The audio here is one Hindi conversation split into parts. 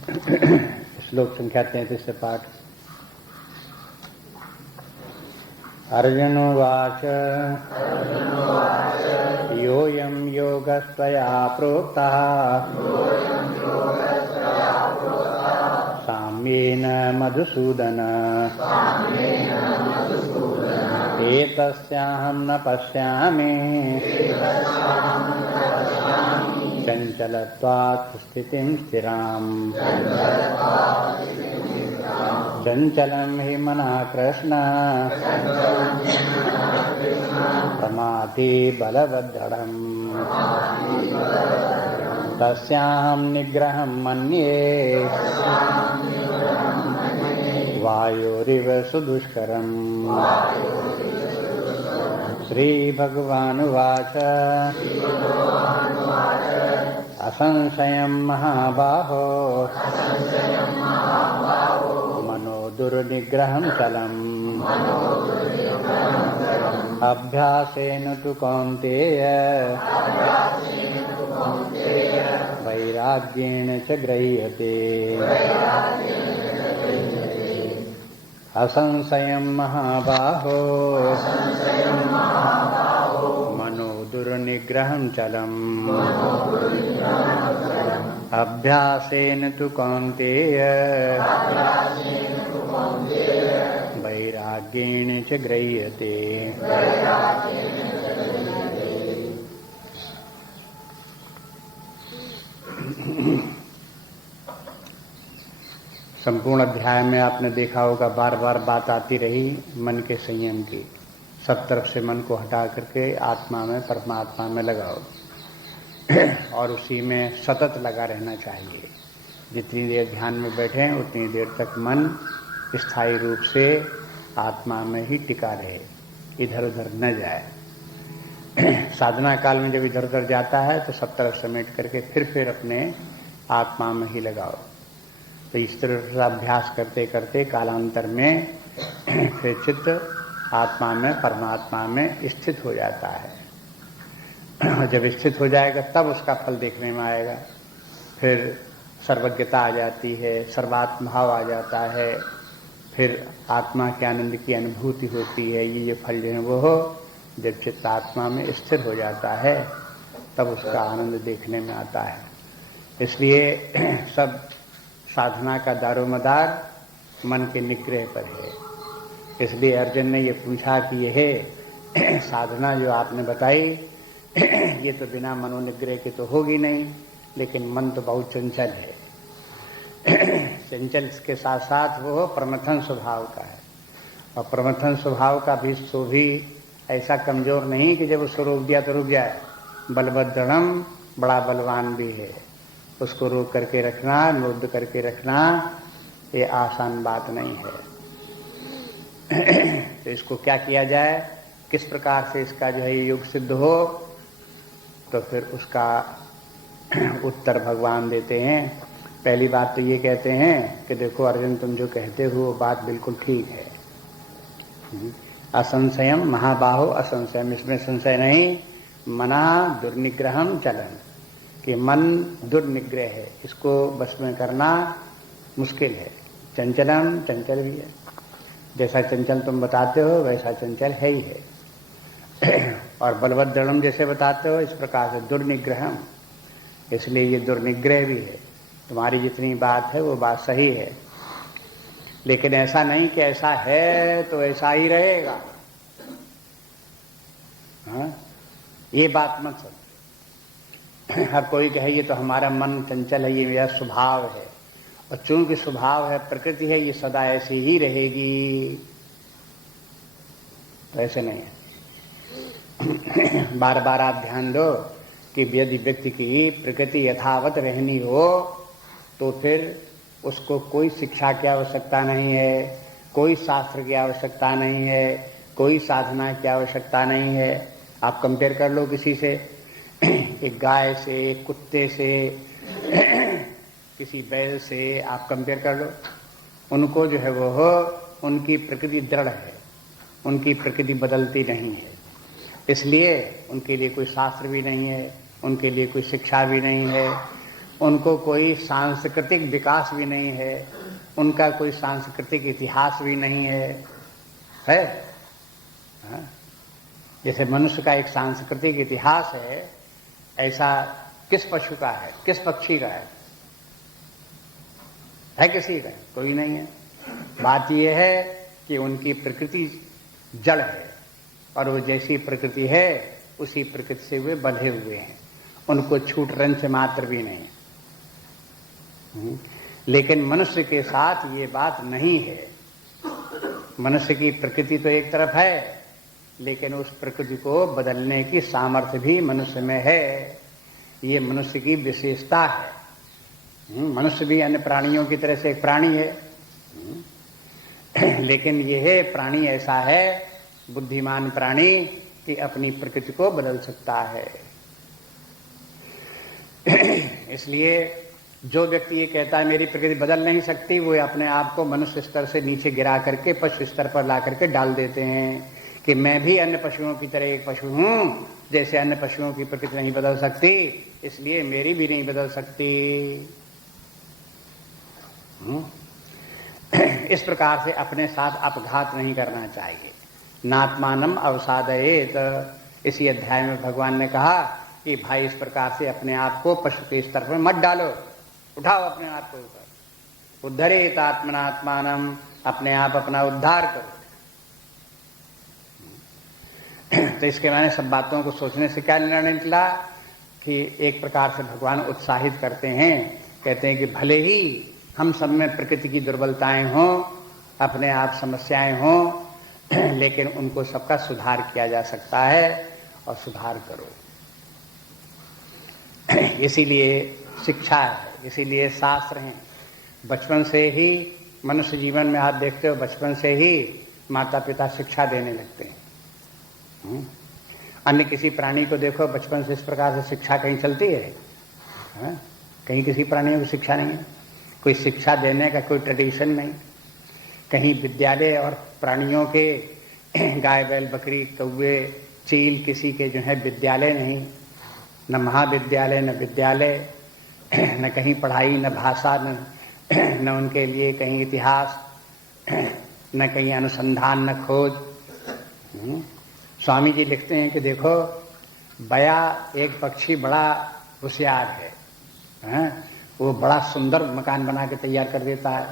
श्लोक संख्या 33 से पाठ। अर्जुनोवाच योऽयं योगस्त्वया प्रोक्तः साम्येन मधुसूदन एतस्याहं न पश्यामि चञ्चलत्वात् स्थितिं स्थिराम् चञ्चलं हि मनः कृष्ण प्रमाथि बलवद्दृढम् तस्याहं निग्रहं मन्ये वायोरिव सुदुष्करम्। श्रीभगवानुवाच असंशयं महाबाहो मनो दुर्निग्रहं चलम् अभ्यासेन तु कौन्तेय वैराग्येण च गृह्यते। असंशयं महाबाहो मनो दुर्निग्रहं चलम् अभ्यासेन तु कौन्तेय वैराग्येण च गृह्यते। संपूर्ण अध्याय में आपने देखा होगा बार बार बात आती रही मन के संयम की। सब तरफ से मन को हटा करके आत्मा में, परमात्मा में लगाओ और उसी में सतत लगा रहना चाहिए। जितनी देर ध्यान में बैठे उतनी देर तक मन स्थायी रूप से आत्मा में ही टिका रहे, इधर उधर न जाए। साधना काल में जब इधर उधर जाता है तो सब तरफ समेट करके फिर अपने आत्मा में ही लगाओ। तो इस तरह से अभ्यास करते करते कालांतर में फिर चित्त आत्मा में, परमात्मा में स्थित हो जाता है। जब स्थित हो जाएगा तब उसका फल देखने में आएगा। फिर सर्वज्ञता आ जाती है, सर्वात्म भाव आ जाता है, फिर आत्मा के आनंद की अनुभूति होती है। ये फल जो है वो जब चित्त आत्मा में स्थिर हो जाता है तब उसका आनंद देखने में आता है। इसलिए सब साधना का दारोमदार मन के निग्रह पर है। इसलिए अर्जुन ने ये पूछा कि यह साधना जो आपने बताई ये तो बिना मनोनिग्रह के तो होगी नहीं, लेकिन मन तो बहुत चंचल है। चंचल के साथ साथ वो प्रमथन स्वभाव का है, और प्रमथन स्वभाव का भी सो भी ऐसा कमजोर नहीं कि जब उसको रोक दिया तो रुक जाए। बलभद्रम बड़ा बलवान भी है, उसको रोक करके रखना, निरुद्ध करके रखना ये आसान बात नहीं है। तो इसको क्या किया जाए, किस प्रकार से इसका जो है योग सिद्ध हो, तो फिर उसका उत्तर भगवान देते हैं। पहली बात तो ये कहते हैं कि देखो अर्जुन, तुम जो कहते हो वो बात बिल्कुल ठीक है। असंशयम महाबाहो असंशयम, इसमें संशय नहीं। मना दुर्निग्रहम चलन, कि मन दुर्निग्रह है, इसको बस में करना मुश्किल है। चंचलम, चंचल भी है। जैसा चंचल तुम बताते हो वैसा चंचल है ही है। और बलवद्दृढ़म जैसे बताते हो इस प्रकार से दुर्निग्रहम, इसलिए ये दुर्निग्रह भी है। तुम्हारी जितनी बात है वो बात सही है, लेकिन ऐसा नहीं कि ऐसा है तो ऐसा ही रहेगा। हाँ, ये बात मत समझ। हर कोई कहे ये तो हमारा मन चंचल है, ये मेरा स्वभाव है, और चूंकि स्वभाव है, प्रकृति है, ये सदा ऐसी ही रहेगी, तो ऐसे नहीं है। बार बार आप ध्यान दो कि यदि व्यक्ति की प्रकृति यथावत रहनी हो तो फिर उसको कोई शिक्षा की आवश्यकता नहीं है, कोई शास्त्र की आवश्यकता नहीं है, कोई साधना की आवश्यकता नहीं है। आप कंपेयर कर लो किसी से, एक गाय से, एक कुत्ते से, किसी बैल से आप कंपेयर कर लो। उनको जो है वो उनकी प्रकृति दृढ़ है, उनकी प्रकृति बदलती नहीं है। इसलिए उनके लिए कोई शास्त्र भी नहीं है, उनके लिए कोई शिक्षा भी नहीं है, उनको कोई सांस्कृतिक विकास भी नहीं है, उनका कोई सांस्कृतिक इतिहास भी नहीं है। हाँ? जैसे मनुष्य का एक सांस्कृतिक इतिहास है, ऐसा किस पशु का है, किस पक्षी का है किसी का? कोई नहीं है। बात यह है कि उनकी प्रकृति जड़ है और वो जैसी प्रकृति है उसी प्रकृति से वे बंधे हुए हैं, उनको छूट रंच मात्र भी नहीं। लेकिन मनुष्य के साथ ये बात नहीं है। मनुष्य की प्रकृति तो एक तरफ है, लेकिन उस प्रकृति को बदलने की सामर्थ्य भी मनुष्य में है। ये मनुष्य की विशेषता है। मनुष्य भी अन्य प्राणियों की तरह से एक प्राणी है, लेकिन यह प्राणी ऐसा है, बुद्धिमान प्राणी, कि अपनी प्रकृति को बदल सकता है। इसलिए जो व्यक्ति ये कहता है मेरी प्रकृति बदल नहीं सकती, वो अपने आप को मनुष्य स्तर से नीचे गिरा करके पशु स्तर पर ला करके डाल देते हैं कि मैं भी अन्य पशुओं की तरह एक पशु हूं, जैसे अन्य पशुओं की प्रकृति नहीं बदल सकती, इसलिए मेरी भी नहीं बदल सकती। इस प्रकार से अपने साथ अपघात नहीं करना चाहिए। नात्मानम अवसादयेत। इसी अध्याय में भगवान ने कहा कि भाई इस प्रकार से अपने आप को पशु के स्तर पर मत डालो, उठाओ अपने आप को ऊपर। उद्धरेत आत्मनात्मानम, अपने आप अपना उद्धार करो। तो इसके मैंने सब बातों को सोचने से क्या निर्णय निकला कि एक प्रकार से भगवान उत्साहित करते हैं, कहते हैं कि भले ही हम सब में प्रकृति की दुर्बलताएं हों, अपने आप समस्याएं हों, लेकिन उनको सबका सुधार किया जा सकता है और सुधार करो। इसीलिए शिक्षा है, इसीलिए शास्त्र हैं। बचपन से ही मनुष्य जीवन में आप देखते हो, बचपन से ही माता पिता शिक्षा देने लगते हैं। अन्य किसी प्राणी को देखो, बचपन से इस प्रकार से शिक्षा कहीं चलती है? कहीं किसी प्राणी को शिक्षा नहीं है, कोई शिक्षा देने का कोई ट्रेडिशन नहीं। कहीं विद्यालय और प्राणियों के गाय बैल बकरी कौवे चील किसी के जो है विद्यालय नहीं, न महाविद्यालय न विद्यालय, न कहीं पढ़ाई न भाषा, न उनके लिए कहीं इतिहास, न कहीं अनुसंधान न खोज। स्वामी जी लिखते हैं कि देखो बया एक पक्षी बड़ा होशियार है, वो बड़ा सुंदर मकान बना के तैयार कर देता है,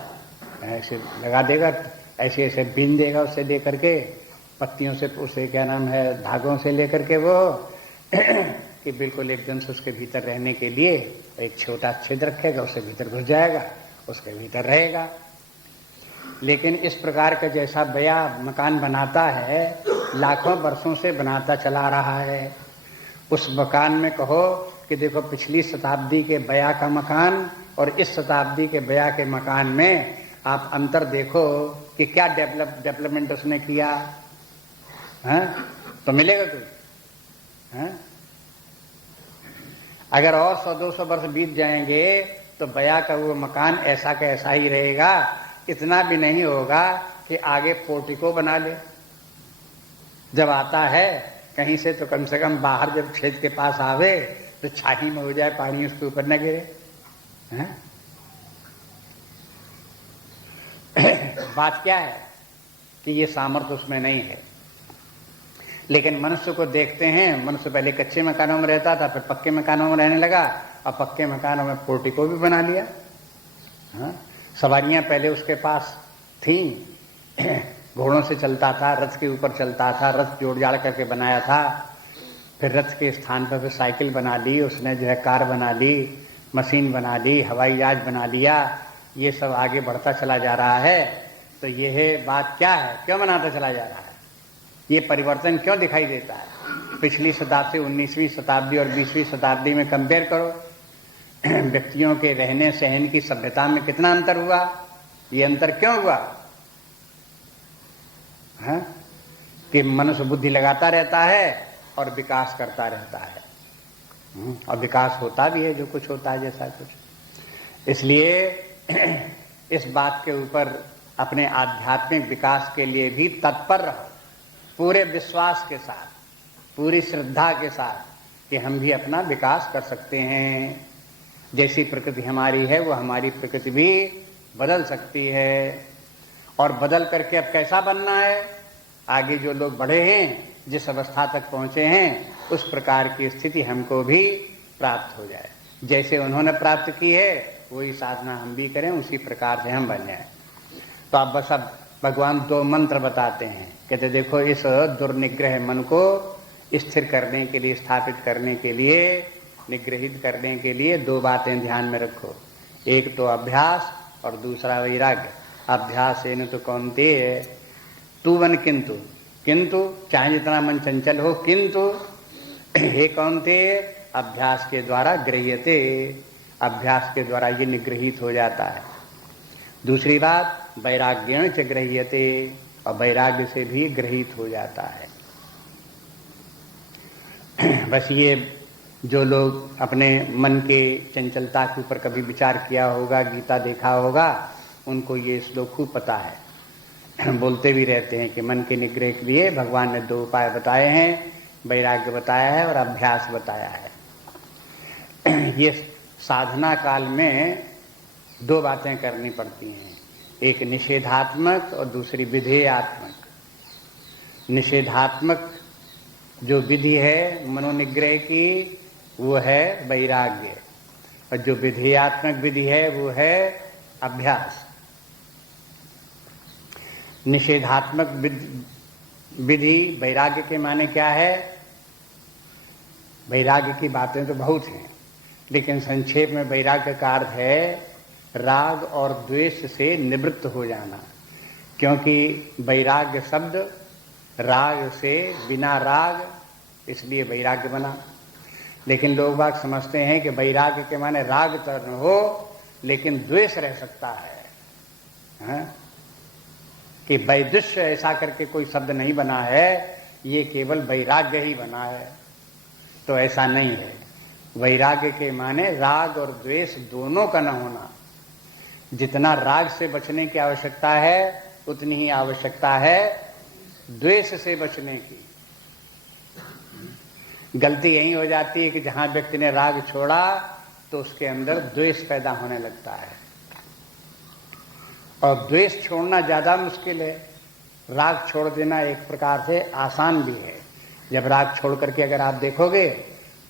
ऐसे लगा देगा, ऐसे ऐसे बीन देगा, उससे लेकर के पत्तियों से, उसे क्या नाम है धागों से लेकर के वो कि बिल्कुल एकदम से उसके भीतर रहने के लिए एक छोटा छिद्र रखेगा, उसके भीतर घुस जाएगा, उसके भीतर रहेगा। लेकिन इस प्रकार का जैसा बया मकान बनाता है, लाखों वर्षों से बनाता चला रहा है। उस मकान में कहो कि देखो पिछली शताब्दी के बया का मकान और इस शताब्दी के बया के मकान में आप अंतर देखो कि क्या डेवलपमेंट उसने किया है, तो मिलेगा कोई? अगर और 100-200 वर्ष बीत जाएंगे तो बया का वो मकान ऐसा का ऐसा ही रहेगा। इतना भी नहीं होगा कि आगे पोर्टिको बना ले। जब आता है कहीं से तो कम से कम बाहर जब खेत के पास आवे तो छाही में हो जाए, पानी उसके ऊपर न गिरे। बात क्या है कि ये सामर्थ्य उसमें नहीं है। लेकिन मनुष्य को देखते हैं, मनुष्य पहले कच्चे मकानों में रहता था, फिर पक्के मकानों में रहने लगा, और पक्के मकानों में पोर्टिको भी बना लिया। सवारियां पहले उसके पास थी, घोड़ों से चलता था, रथ के ऊपर चलता था, रथ जोड़ जाड़ करके बनाया था। फिर रथ के स्थान पर फिर साइकिल बना ली उसने, जो है कार बना ली, मशीन बना ली, हवाई जहाज बना लिया। ये सब आगे बढ़ता चला जा रहा है। तो ये है बात क्या है, क्यों बनाता चला जा रहा है, ये परिवर्तन क्यों दिखाई देता है? पिछली शताब्दी 19वीं शताब्दी और 20वीं शताब्दी में कंपेयर करो, व्यक्तियों के रहने सहन की सभ्यता में कितना अंतर हुआ। ये अंतर क्यों हुआ? कि मनुष्य बुद्धि लगाता रहता है और विकास करता रहता है, और विकास होता भी है जो कुछ होता है जैसा कुछ। इसलिए इस बात के ऊपर अपने आध्यात्मिक विकास के लिए भी तत्पर रहो, पूरे विश्वास के साथ, पूरी श्रद्धा के साथ कि हम भी अपना विकास कर सकते हैं। जैसी प्रकृति हमारी है वो हमारी प्रकृति भी बदल सकती है। और बदल करके अब कैसा बनना है, आगे जो लोग बढ़े हैं, जिस अवस्था तक पहुंचे हैं, उस प्रकार की स्थिति हमको भी प्राप्त हो जाए। जैसे उन्होंने प्राप्त की है वही साधना हम भी करें, उसी प्रकार से हम बन जाएं। तो अब बस अब भगवान 2 मंत्र बताते हैं। कहते देखो इस दुर्निग्रह मन को स्थिर करने के लिए, स्थापित करने के लिए, निग्रहित करने के लिए 2 बातें ध्यान में रखो। एक तो अभ्यास और दूसरा वैराग्य। अभ्यास है न तो कौन्तेय तू वन किंतु, किंतु चाहे जितना मन चंचल हो, किंतु हे कौन्तेय अभ्यास के द्वारा गृह्यते, अभ्यास के द्वारा ये निग्रहित हो जाता है। दूसरी बात वैराग्येण च गृह्यते, और वैराग्य से भी गृहीत हो जाता है। बस ये जो लोग अपने मन के चंचलता के ऊपर कभी विचार किया होगा, गीता देखा होगा, उनको ये श्लोक खूब पता है। बोलते भी रहते हैं कि मन के निग्रह के लिए भगवान ने 2 उपाय बताए हैं, वैराग्य बताया है और अभ्यास बताया है। ये साधना काल में 2 बातें करनी पड़ती हैं, एक निषेधात्मक और दूसरी विधेयात्मक। निषेधात्मक जो विधि है मनोनिग्रह की वो है वैराग्य, और जो विधेयात्मक विधि है वो है अभ्यास। निषेधात्मक विधि वैराग्य के माने क्या है? वैराग्य की बातें तो बहुत हैं, लेकिन संक्षेप में वैराग्य का अर्थ है राग और द्वेष से निवृत्त हो जाना। क्योंकि वैराग्य शब्द राग से, बिना राग, इसलिए वैराग्य बना। लेकिन लोग बाग समझते हैं कि वैराग्य के माने राग तो न हो लेकिन द्वेष रह सकता है, कि वैदुष्य ऐसा करके कोई शब्द नहीं बना है, ये केवल वैराग्य ही बना है। तो ऐसा नहीं है। वैराग्य के माने राग और द्वेष दोनों का न होना। जितना राग से बचने की आवश्यकता है उतनी ही आवश्यकता है द्वेष से बचने की। गलती यही हो जाती है कि जहां व्यक्ति ने राग छोड़ा तो उसके अंदर द्वेष पैदा होने लगता है, और द्वेष छोड़ना ज्यादा मुश्किल है। राग छोड़ देना एक प्रकार से आसान भी है। जब राग छोड़ करके अगर आप देखोगे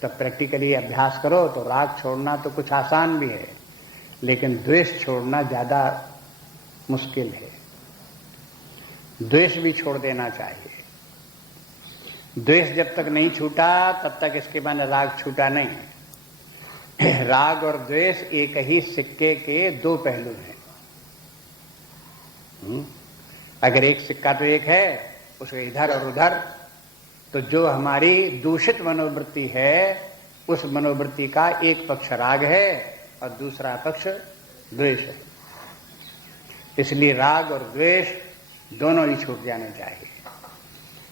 तो प्रैक्टिकली अभ्यास करो तो राग छोड़ना तो कुछ आसान भी है, लेकिन द्वेष छोड़ना ज्यादा मुश्किल है। द्वेष भी छोड़ देना चाहिए। द्वेष जब तक नहीं छूटा तब तक इसके बाद राग छूटा नहीं है। राग और द्वेष एक ही सिक्के के 2 पहलू हैं। अगर एक सिक्का तो एक है, उसके इधर और उधर, तो जो हमारी दूषित मनोवृत्ति है उस मनोवृत्ति का एक पक्ष राग है और दूसरा पक्ष द्वेष है। इसलिए राग और द्वेष दोनों ही छूट जाने चाहिए।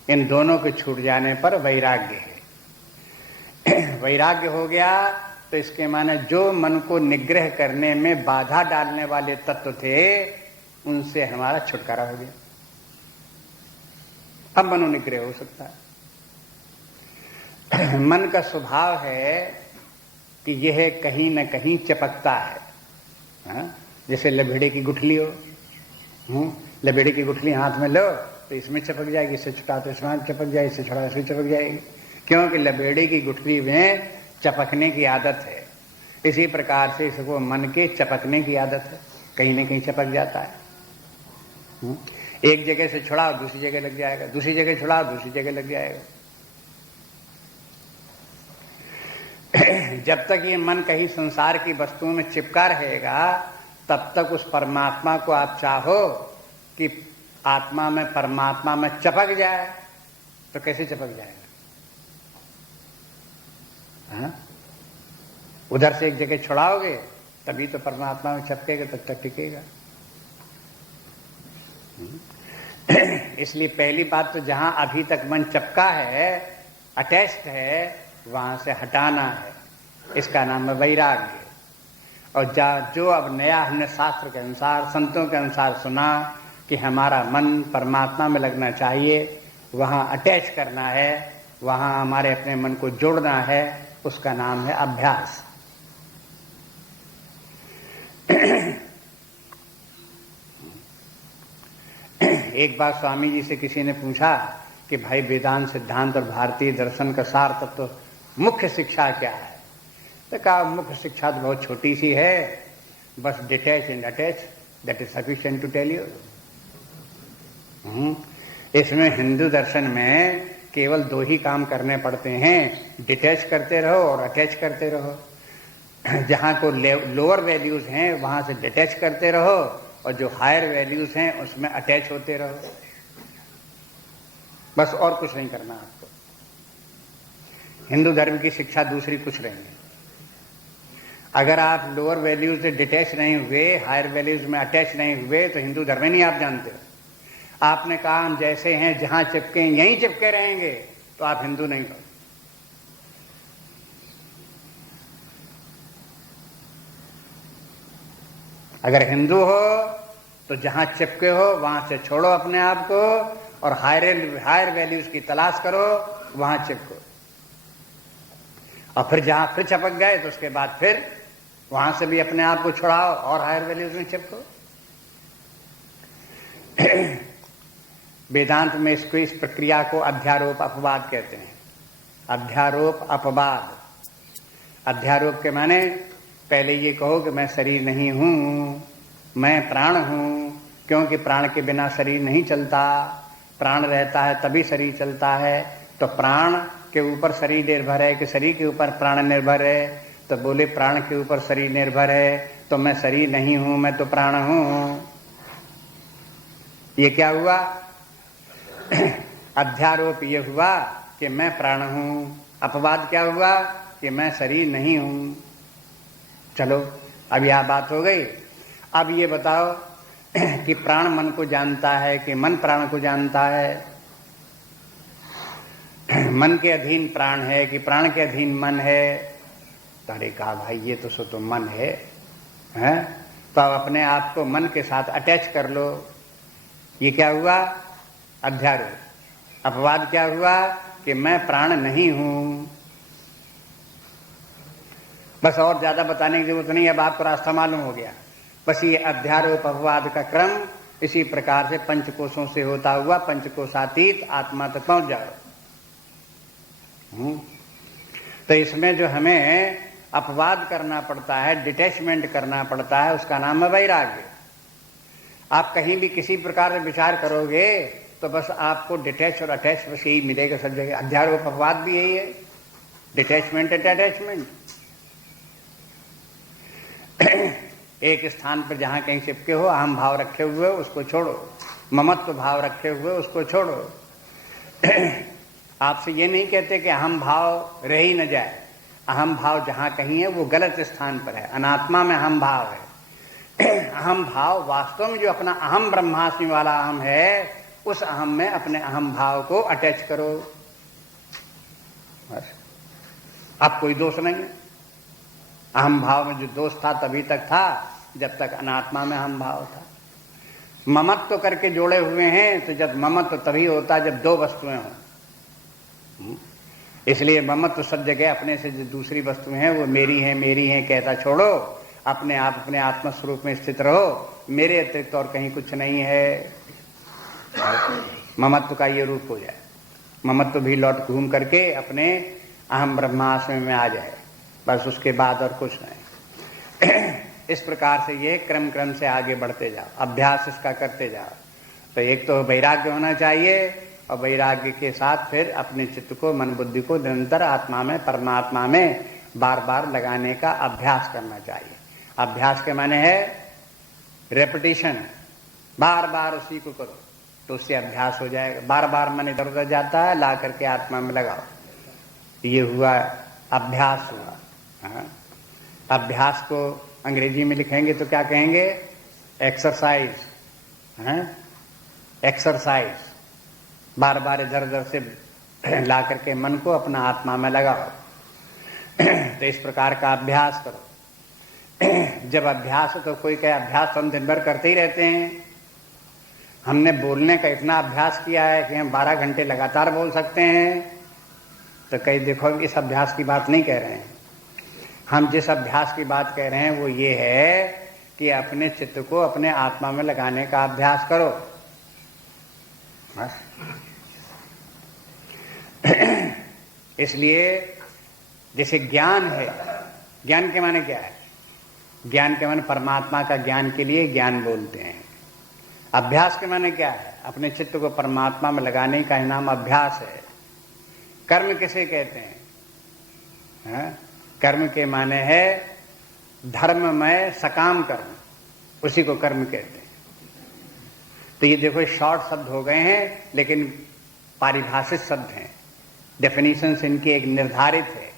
इन दोनों के छूट जाने पर वैराग्य है। वैराग्य हो गया तो इसके माने जो मन को निग्रह करने में बाधा डालने वाले तत्व थे उनसे हमारा छुटकारा हो गया। अब मनोनिग्रह हो सकता है। मन का स्वभाव है कि यह कहीं न कहीं चपकता है, जैसे लबेड़े की गुठली हो। लबेड़े की गुठली हाथ में लो तो इसमें चपक जाएगी, इससे छुटा तो इसमें चपक जाएगी, इससे छुटा इसमें चपक जाएगी, क्योंकि लबेड़े की गुठली में चपकने की आदत है। इसी प्रकार से इसको मन के चपकने की आदत है, कहीं न कहीं चपक जाता है। एक जगह से छुड़ाओ दूसरी जगह लग जाएगा, दूसरी जगह छुड़ाओ दूसरी जगह लग जाएगा। जब तक ये मन कहीं संसार की वस्तुओं में चिपका रहेगा तब तक उस परमात्मा को आप चाहो कि आत्मा में परमात्मा में चपक जाए तो कैसे चपक जाएगा? उधर से एक जगह छुड़ाओगे तभी तो परमात्मा में चपकेगा, तब तक टिकेगा। इसलिए पहली बात तो जहां अभी तक मन चपका है, अटैच्ड है, वहां से हटाना है। इसका नाम है वैराग्य। और जो अब नया हमने शास्त्र के अनुसार, संतों के अनुसार सुना कि हमारा मन परमात्मा में लगना चाहिए, वहां अटैच करना है, वहां हमारे अपने मन को जोड़ना है, उसका नाम है अभ्यास। एक बार स्वामी जी से किसी ने पूछा कि भाई वेदांत सिद्धांत और भारतीय दर्शन का सार तत्व मुख्य शिक्षा क्या है? तो कहा मुख्य शिक्षा तो बहुत छोटी सी है, बस detach and attach, that is sufficient to tell you. इसमें हिंदू दर्शन में केवल दो ही काम करने पड़ते हैं, डिटैच करते रहो और अटैच करते रहो। जहाँ को लोअर वैल्यूज हैं वहां से डिटैच करते रहो और जो हायर वैल्यूज हैं उसमें अटैच होते रहो, बस और कुछ नहीं करना आपको। हिंदू धर्म की शिक्षा दूसरी कुछ नहीं है। अगर आप लोअर वैल्यूज से डिटैच नहीं हुए, हायर वैल्यूज में अटैच नहीं हुए, तो हिंदू धर्म ही नहीं आप जानते हो। आपने कहा हम जैसे हैं जहां चिपके यहीं चिपके रहेंगे, तो आप हिंदू नहीं हो। अगर हिंदू हो तो जहां चिपके हो वहां से छोड़ो अपने आप को और हायर वैल्यूज की तलाश करो, वहां चिपको। और फिर जहां फिर चिपक गए तो उसके बाद फिर वहां से भी अपने आप को छुड़ाओ और हायर वैल्यूज में चिपको। वेदांत में इसको, इस प्रक्रिया को अध्यारोप अपवाद कहते हैं। अध्यारोप अपवाद। अध्यारोप के माने पहले ये कहो कि मैं शरीर नहीं हूं, मैं प्राण हूं, क्योंकि प्राण के बिना शरीर नहीं चलता, प्राण रहता है तभी शरीर चलता है। तो प्राण के ऊपर शरीर निर्भर है कि शरीर के ऊपर प्राण निर्भर है? तो बोले प्राण के ऊपर शरीर निर्भर है, तो मैं शरीर नहीं हूं, मैं तो प्राण हूं। ये क्या हुआ? अध्यारोप ये हुआ कि मैं प्राण हूं। अपवाद क्या हुआ? कि मैं शरीर नहीं हूं। चलो अब यह बात हो गई। अब ये बताओ कि प्राण मन को जानता है कि मन प्राण को जानता है? मन के अधीन प्राण है कि प्राण के अधीन मन है? तो अरे कहा भाई ये तो मन है, हैं? तो अब अपने आप को मन के साथ अटैच कर लो। ये क्या हुआ? अध्यारोप। अपवाद क्या हुआ? कि मैं प्राण नहीं हूं। बस और ज्यादा बताने की जरूरत नहीं, अब आपको रास्ता मालूम हो गया। बस ये अध्यारोप अपवाद का क्रम इसी प्रकार से पंचकोशों से होता हुआ पंचकोशातीत आत्मा तक पहुंच जाओ। तो इसमें जो हमें अपवाद करना पड़ता है, डिटैचमेंट करना पड़ता है, उसका नाम है वैराग्य। आप कहीं भी किसी प्रकार से विचार करोगे तो बस आपको डिटैच और अटैच बस यही मिलेगा सब जगह। अध्यारोप अपवाद भी यही है, डिटैचमेंट एंड अटैचमेंट। एक स्थान पर जहां कहीं चिपके हो, अहम भाव रखे हुए उसको छोड़ो, ममत्व भाव रखे हुए उसको छोड़ो। आपसे ये नहीं कहते कि अहम भाव रह ही न जाए। अहम भाव जहां कहीं है वो गलत स्थान पर है। अनात्मा में अहम भाव है। अहम भाव वास्तव में जो अपना अहम ब्रह्मास्मि वाला अहम है, उस अहम में अपने अहम भाव को अटैच करो, बस। अब कोई दोष नहीं है। अहम भाव में जो दोष था तभी तक था जब तक अनात्मा में अहम भाव था। ममत्व तो करके जोड़े हुए हैं, तो जब ममत्व तभी होता जब दो वस्तुएं हों। इसलिए ममत्व सब जगह अपने से जो दूसरी वस्तुएं हैं वो मेरी हैं कहता छोड़ो, अपने आप अपने आत्म स्वरूप में स्थित रहो। मेरे अतिरिक्त और कहीं कुछ नहीं है। ममत्व का ये रूप हो जाए, ममत्व भी लौट घूम करके अपने अहम ब्रह्मास्मि में आ जाए, बस। उसके बाद और कुछ नहीं। इस प्रकार से ये क्रम क्रम से आगे बढ़ते जाओ, अभ्यास इसका करते जाओ। तो एक तो वैराग्य होना चाहिए, और वैराग्य के साथ फिर अपने चित्त को, मन बुद्धि को निरंतर आत्मा में, परमात्मा में बार बार लगाने का अभ्यास करना चाहिए। अभ्यास के माने है रेपिटेशन, बार बार उसी को करो तो उससे अभ्यास हो जाएगा। बार बार मन इधर उधर जाता है, ला करके आत्मा में लगाओ। ये हुआ अभ्यास हुआ। हाँ? अभ्यास को अंग्रेजी में लिखेंगे तो क्या कहेंगे? एक्सरसाइज। एक्सरसाइज। बार बार इधर उधर से ला करके मन को अपना आत्मा में लगाओ। तो इस प्रकार का अभ्यास करो। जब अभ्यास हो तो कोई कहे अभ्यास तो हम दिन भर करते ही रहते हैं, हमने बोलने का इतना अभ्यास किया है कि हम 12 घंटे लगातार बोल सकते हैं। तो कहीं देखो इस अभ्यास की बात नहीं कह रहे हैं। हम जिस अभ्यास की बात कह रहे हैं वो ये है कि अपने चित्त को अपने आत्मा में लगाने का अभ्यास करो। बस। इसलिए जैसे ज्ञान है, ज्ञान के माने क्या है? ज्ञान के माने परमात्मा का ज्ञान के लिए ज्ञान बोलते हैं। अभ्यास के माने क्या है? अपने चित्त को परमात्मा में लगाने का ही नाम अभ्यास है। कर्म किसे कहते हैं? कर्म के माने है धर्ममय सकाम कर्म, उसी को कर्म कहते हैं। तो ये देखो शॉर्ट शब्द हो गए हैं, लेकिन पारिभाषिक शब्द हैं, डेफिनेशंस इनकी एक निर्धारित है।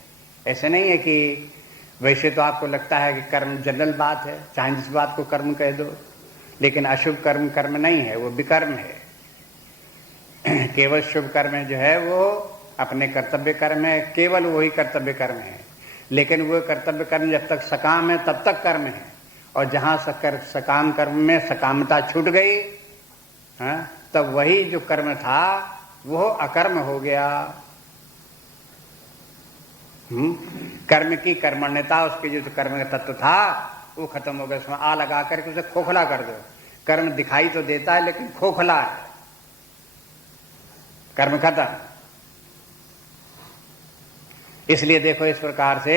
ऐसे नहीं है कि वैसे तो आपको लगता है कि कर्म जनरल बात है, चाहे जिस बात को कर्म कह दो, लेकिन अशुभ कर्म कर्म नहीं है, वो विकर्म है। केवल शुभ कर्म जो है वो अपने कर्तव्य कर्म है, केवल वही कर्तव्य कर्म है। लेकिन वो कर्तव्य कर्म जब तक सकाम है तब तक कर्म है, और जहां सकाम कर्म में सकामता छूट गई, तब वही जो कर्म था वो अकर्म हो गया। कर्म की कर्मण्यता, उसके जो कर्म का तत्व था वो खत्म हो गया। उसमें आ लगा करके उसे खोखला कर दो। कर्म दिखाई तो देता है लेकिन खोखला है, कर्म खत्म। इसलिए देखो इस प्रकार से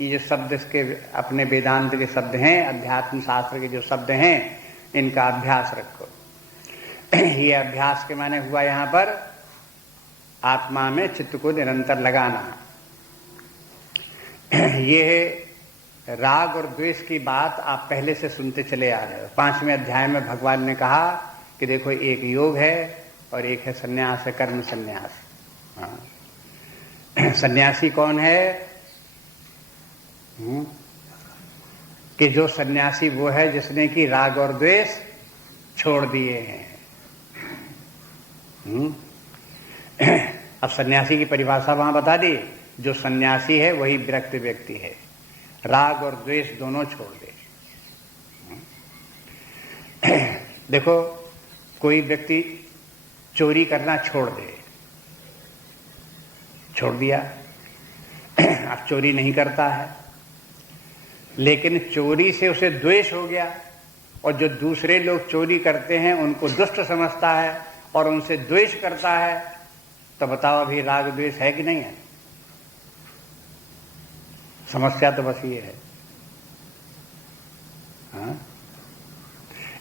ये जो शब्द इसके अपने वेदांत के शब्द हैं, अध्यात्म शास्त्र के जो शब्द हैं, इनका अभ्यास रखो। ये अभ्यास के माने हुआ यहां पर आत्मा में चित्त को निरंतर लगाना। ये राग और द्वेष की बात आप पहले से सुनते चले आ रहे हो। 5वें अध्याय में भगवान ने कहा कि देखो एक योग है और एक है सन्यास है, कर्म सन्यास। सन्यासी कौन है? कि जो सन्यासी वो है जिसने कि राग और द्वेष छोड़ दिए हैं। अब सन्यासी की परिभाषा वहां बता दी। जो सन्यासी है वही विरक्त व्यक्ति है, राग और द्वेष दोनों छोड़ दे। देखो कोई व्यक्ति चोरी करना छोड़ दे, छोड़ दिया, अब चोरी नहीं करता है, लेकिन चोरी से उसे द्वेष हो गया, और जो दूसरे लोग चोरी करते हैं उनको दुष्ट समझता है और उनसे द्वेष करता है, तो बताओ अभी राग द्वेष है कि नहीं है? समस्या तो बस ये है।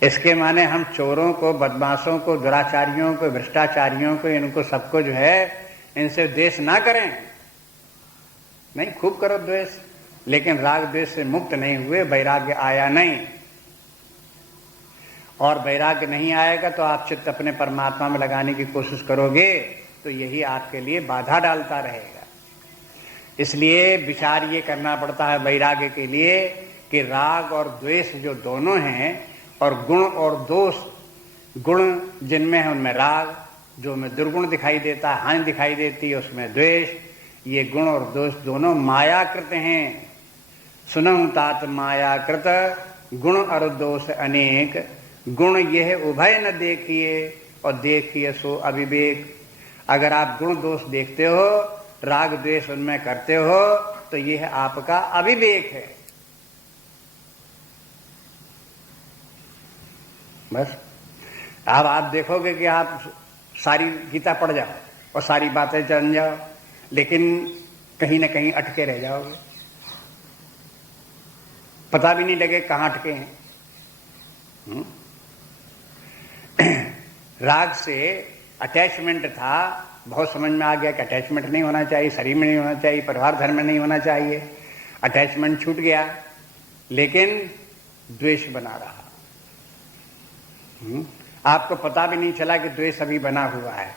इसके माने हम चोरों को, बदमाशों को, दुराचारियों को, भ्रष्टाचारियों को, इनको सबको जो है इनसे द्वेष ना करें। नहीं, खूब करो द्वेष, लेकिन राग द्वेष से मुक्त नहीं हुए, वैराग्य आया नहीं। और वैराग्य नहीं आएगा तो आप चित्त अपने परमात्मा में लगाने की कोशिश करोगे तो यही आपके लिए बाधा डालता रहेगा। इसलिए विचार ये करना पड़ता है वैराग्य के लिए कि राग और द्वेष जो दोनों हैं, और गुण और दोष, गुण जिनमें है उनमें राग, जो में दुर्गुण दिखाई देता है, हानि दिखाई देती है, उसमें द्वेष। ये गुण और दोष दोनों मायाकृत हैं। सुनहु तात मायाकृत गुण और दोष अनेक, गुण यह उभय न देखिए और देखिए सो अविवेक। अगर आप गुण दोष देखते हो, राग द्वेष उनमें करते हो, तो यह आपका अविवेक है। बस अब आप देखोगे कि आप सारी गीता पढ़ जाओ और सारी बातें जान जाओ, लेकिन कहीं ना कहीं अटके रह जाओगे, पता भी नहीं लगे कहाँ अटके हैं। राग से अटैचमेंट था, बहुत समझ में आ गया कि अटैचमेंट नहीं होना चाहिए, शरीर में नहीं होना चाहिए, परिवार धर्म में नहीं होना चाहिए। अटैचमेंट छूट गया, लेकिन द्वेष बना रहा। आपको पता भी नहीं चला कि द्वेष अभी बना हुआ है,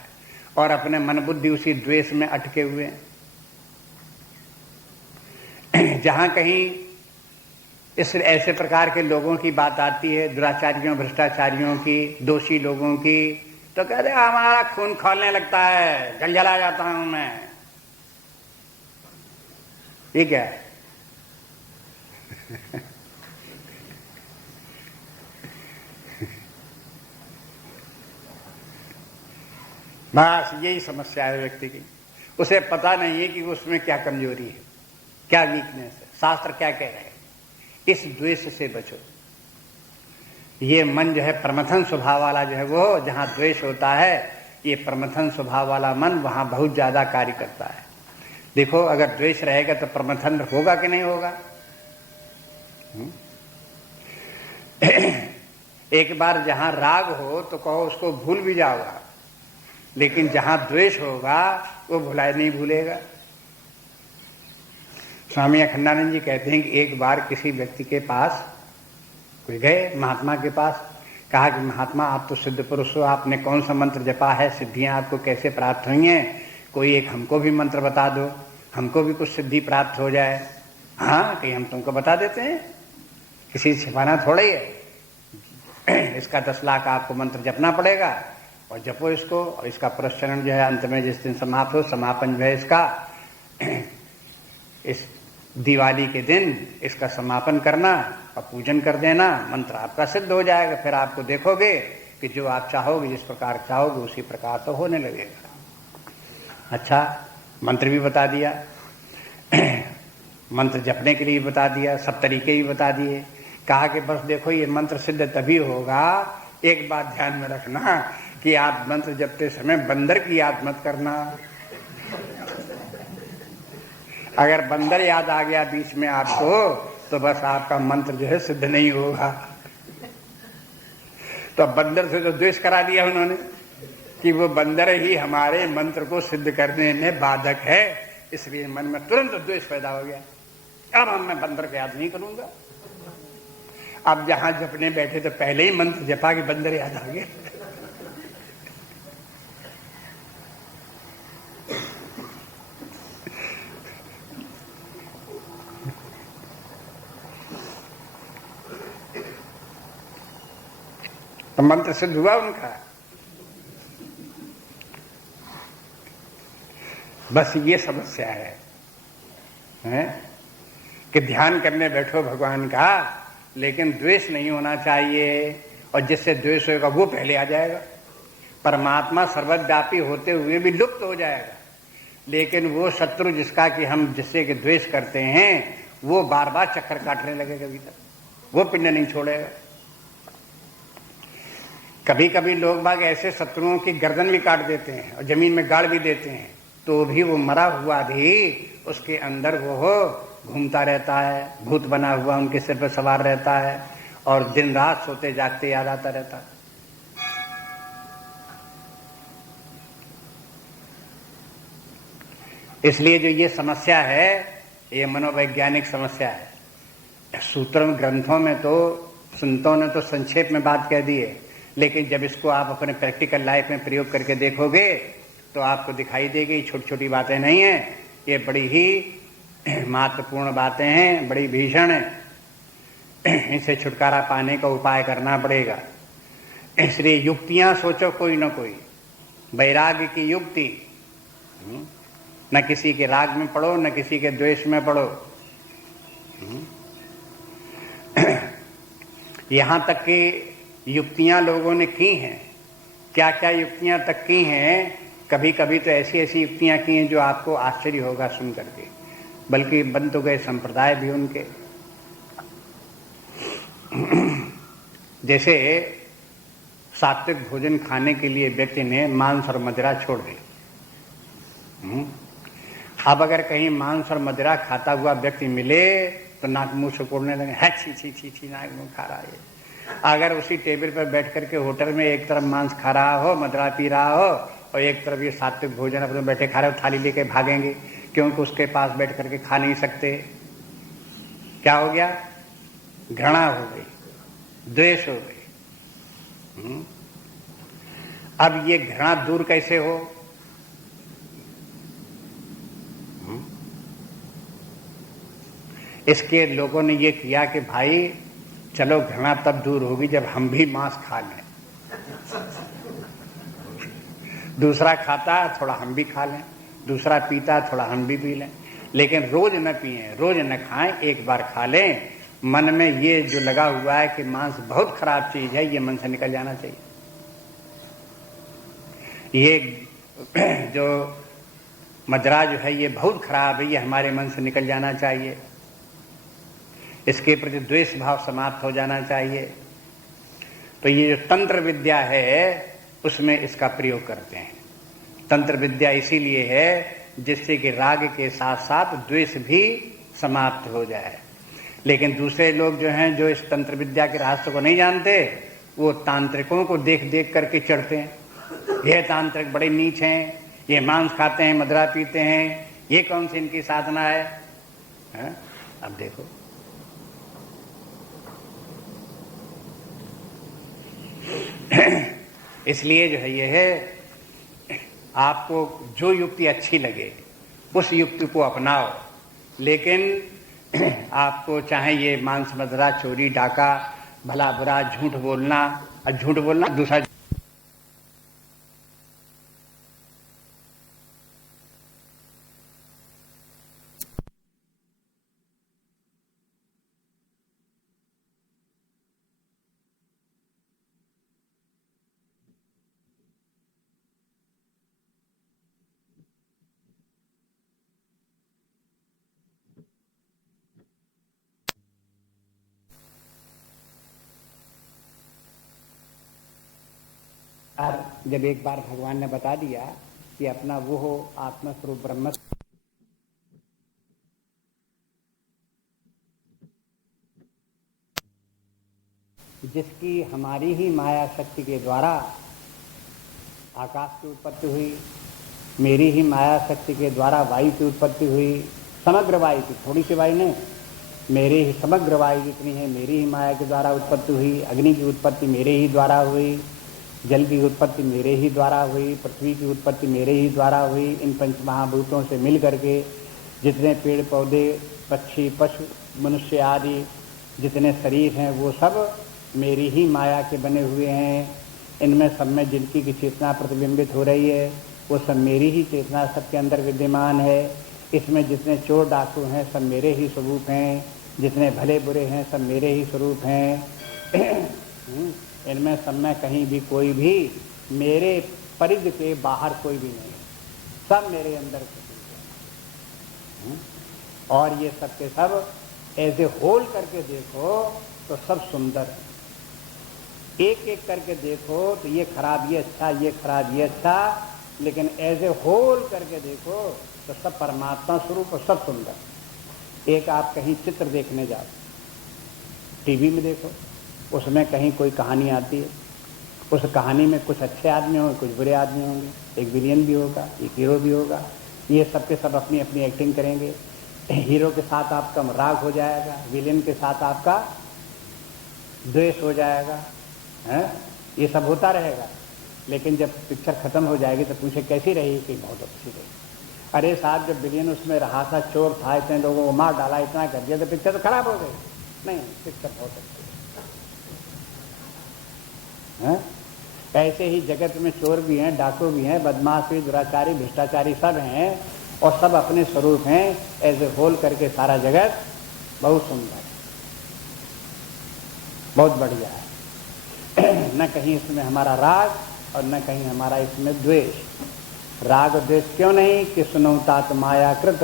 और अपने मन बुद्धि उसी द्वेष में अटके हुए। जहां कहीं इस ऐसे प्रकार के लोगों की बात आती है, दुराचारियों, भ्रष्टाचारियों की, दोषी लोगों की, तो कहते हैं हमारा खून खौलने लगता है, जलजला जाता हूं मैं। ये क्या है? बस यही समस्या है व्यक्ति की। उसे पता नहीं है कि उसमें क्या कमजोरी है, क्या वीकनेस है, शास्त्र क्या कह रहे हैं। इस द्वेष से बचो। ये मन जो है प्रमथन स्वभाव वाला जो है, वो जहां द्वेष होता है ये प्रमथन स्वभाव वाला मन वहां बहुत ज्यादा कार्य करता है। देखो अगर द्वेष रहेगा तो प्रमथन होगा कि नहीं होगा? एक बार जहां राग हो तो कहो उसको भूल भी जाओगा, लेकिन जहां द्वेष होगा वो भुलाए नहीं भूलेगा। स्वामी अखंडानंद जी कहते हैं कि एक बार किसी व्यक्ति के पास कोई गए, महात्मा के पास, कहा कि महात्मा आप तो सिद्ध पुरुष हो, आपने कौन सा मंत्र जपा है, सिद्धियां आपको कैसे प्राप्त हुई हैं, कोई एक हमको भी मंत्र बता दो, हमको भी कुछ सिद्धि प्राप्त हो जाए। हाँ कहीं हम तुमको बता देते हैं, किसी से छिपाना थोड़ा ही है। इसका 10 लाख आपको मंत्र जपना पड़ेगा और जपो इसको, और इसका पुरस्चरण जो है अंत में जिस दिन समाप्त हो, समापन जो है इसका इस दिवाली के दिन इसका समापन करना और पूजन कर देना, मंत्र आपका सिद्ध हो जाएगा। फिर आपको देखोगे कि जो आप चाहोगे, जिस प्रकार चाहोगे उसी प्रकार तो होने लगेगा। अच्छा, मंत्र भी बता दिया, मंत्र जपने के लिए बता दिया, सब तरीके भी बता दिए। कहा कि बस देखो ये मंत्र सिद्ध तभी होगा, एक बात ध्यान में रखना कि आप मंत्र जपते समय बंदर की याद मत करना। अगर बंदर याद आ गया बीच में आपको तो बस आपका मंत्र जो है सिद्ध नहीं होगा। तो बंदर से तो द्वेष करा दिया उन्होंने कि वो बंदर ही हमारे मंत्र को सिद्ध करने में बाधक है, इसलिए मन में तुरंत द्वेष पैदा हो गया। अब मैं बंदर को याद नहीं करूंगा। अब जहां जपने बैठे तो पहले ही मंत्र जपा कि बंदर याद आ गया। तो मंत्र सिद्ध हुआ उनका। बस ये समस्या है कि ध्यान करने बैठो भगवान का, लेकिन द्वेष नहीं होना चाहिए, और जिससे द्वेष होगा वो पहले आ जाएगा। परमात्मा सर्वव्यापी होते हुए भी लुप्त हो जाएगा, लेकिन वो शत्रु जिसका कि हम जिससे कि द्वेष करते हैं वो बार बार चक्कर काटने लगेगा भीतर, वो पिंड नहीं छोड़ेगा। कभी कभी लोग बाग ऐसे शत्रुओं की गर्दन भी काट देते हैं और जमीन में गाड़ भी देते हैं, तो भी वो मरा हुआ भी उसके अंदर वो घूमता रहता है, भूत बना हुआ उनके सिर पर सवार रहता है और दिन रात सोते जागते याद आता रहता है। इसलिए जो ये समस्या है ये मनोवैज्ञानिक समस्या है। सूत्र ग्रंथों में तो संतों ने तो संक्षेप में बात कह दी है, लेकिन जब इसको आप अपने प्रैक्टिकल लाइफ में प्रयोग करके देखोगे तो आपको दिखाई देगी छोटी छोटी बातें नहीं हैं, ये बड़ी ही महत्वपूर्ण बातें हैं, बड़ी भीषण है। इनसे छुटकारा पाने का उपाय करना पड़ेगा। इसलिए युक्तियां सोचो कोई ना कोई, वैराग्य की युक्ति, न किसी के राग में पड़ो न किसी के द्वेष में पड़ो। यहां तक कि युक्तियां लोगों ने की हैं, क्या क्या युक्तियां तक की हैं, कभी कभी तो ऐसी ऐसी युक्तियां की हैं जो आपको आश्चर्य होगा सुन करके, बल्कि बन तो गए संप्रदाय भी उनके। जैसे सात्विक भोजन खाने के लिए व्यक्ति ने मांस और मदिरा छोड़ दी। अब अगर कहीं मांस और मदिरा खाता हुआ व्यक्ति मिले तो नाक मुंह सुकोड़ने लगे, है छी छी छी छी नाक मुंह खा रहा है। अगर उसी टेबल पर बैठ करके होटल में एक तरफ मांस खा रहा हो, मदिरा पी रहा हो, और एक तरफ ये सात्विक भोजन अपने बैठे खा रहे हो, थाली लेके भागेंगे, क्योंकि उसके पास बैठ करके खा नहीं सकते। क्या हो गया? घृणा हो गई, द्वेष हो गई। अब ये घृणा दूर कैसे हो? इसके लोगों ने ये किया कि भाई चलो घृणा तब दूर होगी जब हम भी मांस खा लें, दूसरा खाता थोड़ा हम भी खा लें, दूसरा पीता थोड़ा हम भी पी लें, लेकिन रोज न पिएं, रोज न खाएं, एक बार खा लें। मन में ये जो लगा हुआ है कि मांस बहुत खराब चीज है, ये मन से निकल जाना चाहिए। ये जो मदिरा जो है ये बहुत खराब है, ये हमारे मन से निकल जाना चाहिए। इसके प्रति द्वेष भाव समाप्त हो जाना चाहिए। तो ये जो तंत्र विद्या है उसमें इसका प्रयोग करते हैं। तंत्र विद्या इसीलिए है जिससे कि राग के साथ साथ द्वेष भी समाप्त हो जाए। लेकिन दूसरे लोग जो हैं, जो इस तंत्र विद्या के रहस्य को नहीं जानते, वो तांत्रिकों को देख देख करके चढ़ते हैं। ये तांत्रिक बड़े नीच हैं, ये मांस खाते हैं, मदिरा पीते हैं, ये कौन सी इनकी साधना है? अब देखो, इसलिए जो है ये है, आपको जो युक्ति अच्छी लगे उस युक्ति को अपनाओ, लेकिन आपको चाहे ये मांस मदिरा, चोरी डाका, भला बुरा, झूठ बोलना दूसरा जब एक बार भगवान ने बता दिया कि अपना वो हो आत्मस्वरूप ब्रह्म, जिसकी हमारी ही माया शक्ति के द्वारा आकाश की उत्पत्ति हुई, मेरी ही माया शक्ति के द्वारा वायु की उत्पत्ति हुई, समग्र वायु की, थोड़ी सी वायु नहीं, मेरे ही समग्र वायु जितनी है मेरी ही माया के द्वारा उत्पत्ति हुई, अग्नि की उत्पत्ति मेरे ही द्वारा हुई, जल की उत्पत्ति मेरे ही द्वारा हुई, पृथ्वी की उत्पत्ति मेरे ही द्वारा हुई। इन पंच महाभूतों से मिल करके जितने पेड़ पौधे, पक्षी, पशु, मनुष्य आदि जितने शरीर हैं वो सब मेरी ही माया के बने हुए हैं। इनमें सब में जिनकी की चेतना प्रतिबिंबित हो रही है वो सब मेरी ही चेतना सबके अंदर विद्यमान है। इसमें जितने चोर डाकू हैं सब मेरे ही स्वरूप हैं, जितने भले बुरे हैं सब मेरे ही स्वरूप हैं। इनमें सब में कहीं भी कोई भी मेरे परिधि के बाहर कोई भी नहीं है, सब मेरे अंदर। और ये सब के सब एज ए होल करके देखो तो सब सुंदर है। एक एक करके देखो तो ये खराब ये अच्छा, ये खराब ये अच्छा, लेकिन एज ए होल करके देखो तो सब परमात्मा स्वरूप और सब सुंदर। एक आप कहीं चित्र देखने जाओ, टीवी में देखो, उसमें कहीं कोई कहानी आती है, उस कहानी में कुछ अच्छे आदमी होंगे, कुछ बुरे आदमी होंगे, एक विलेन भी होगा, एक हीरो भी होगा। ये सब के सब अपनी अपनी एक्टिंग करेंगे। हीरो के साथ आपका राग हो जाएगा, विलेन के साथ आपका द्वेष हो जाएगा, है? ये सब होता रहेगा। लेकिन जब पिक्चर खत्म हो जाएगी तो पूछे कैसी रही? कि बहुत अच्छी रही। अरे साहब, जब विलेन उसमें रहा था, चोर था, इतने लोगों को मार डाला, इतना कर दिया, तो पिक्चर तो खराब हो गई। नहीं, पिक्चर बहुत अच्छी है। ऐसे ही जगत में चोर भी हैं, डाकू भी हैं, बदमाश भी, दुराचारी, भ्रष्टाचारी सब हैं, और सब अपने स्वरूप हैं। एज ए होल करके सारा जगत बहुत सुंदर, बहुत बढ़िया है। न कहीं इसमें हमारा राग और न कहीं हमारा इसमें द्वेष। राग द्वेष क्यों नहीं? कि सुनौतात मायाकृत,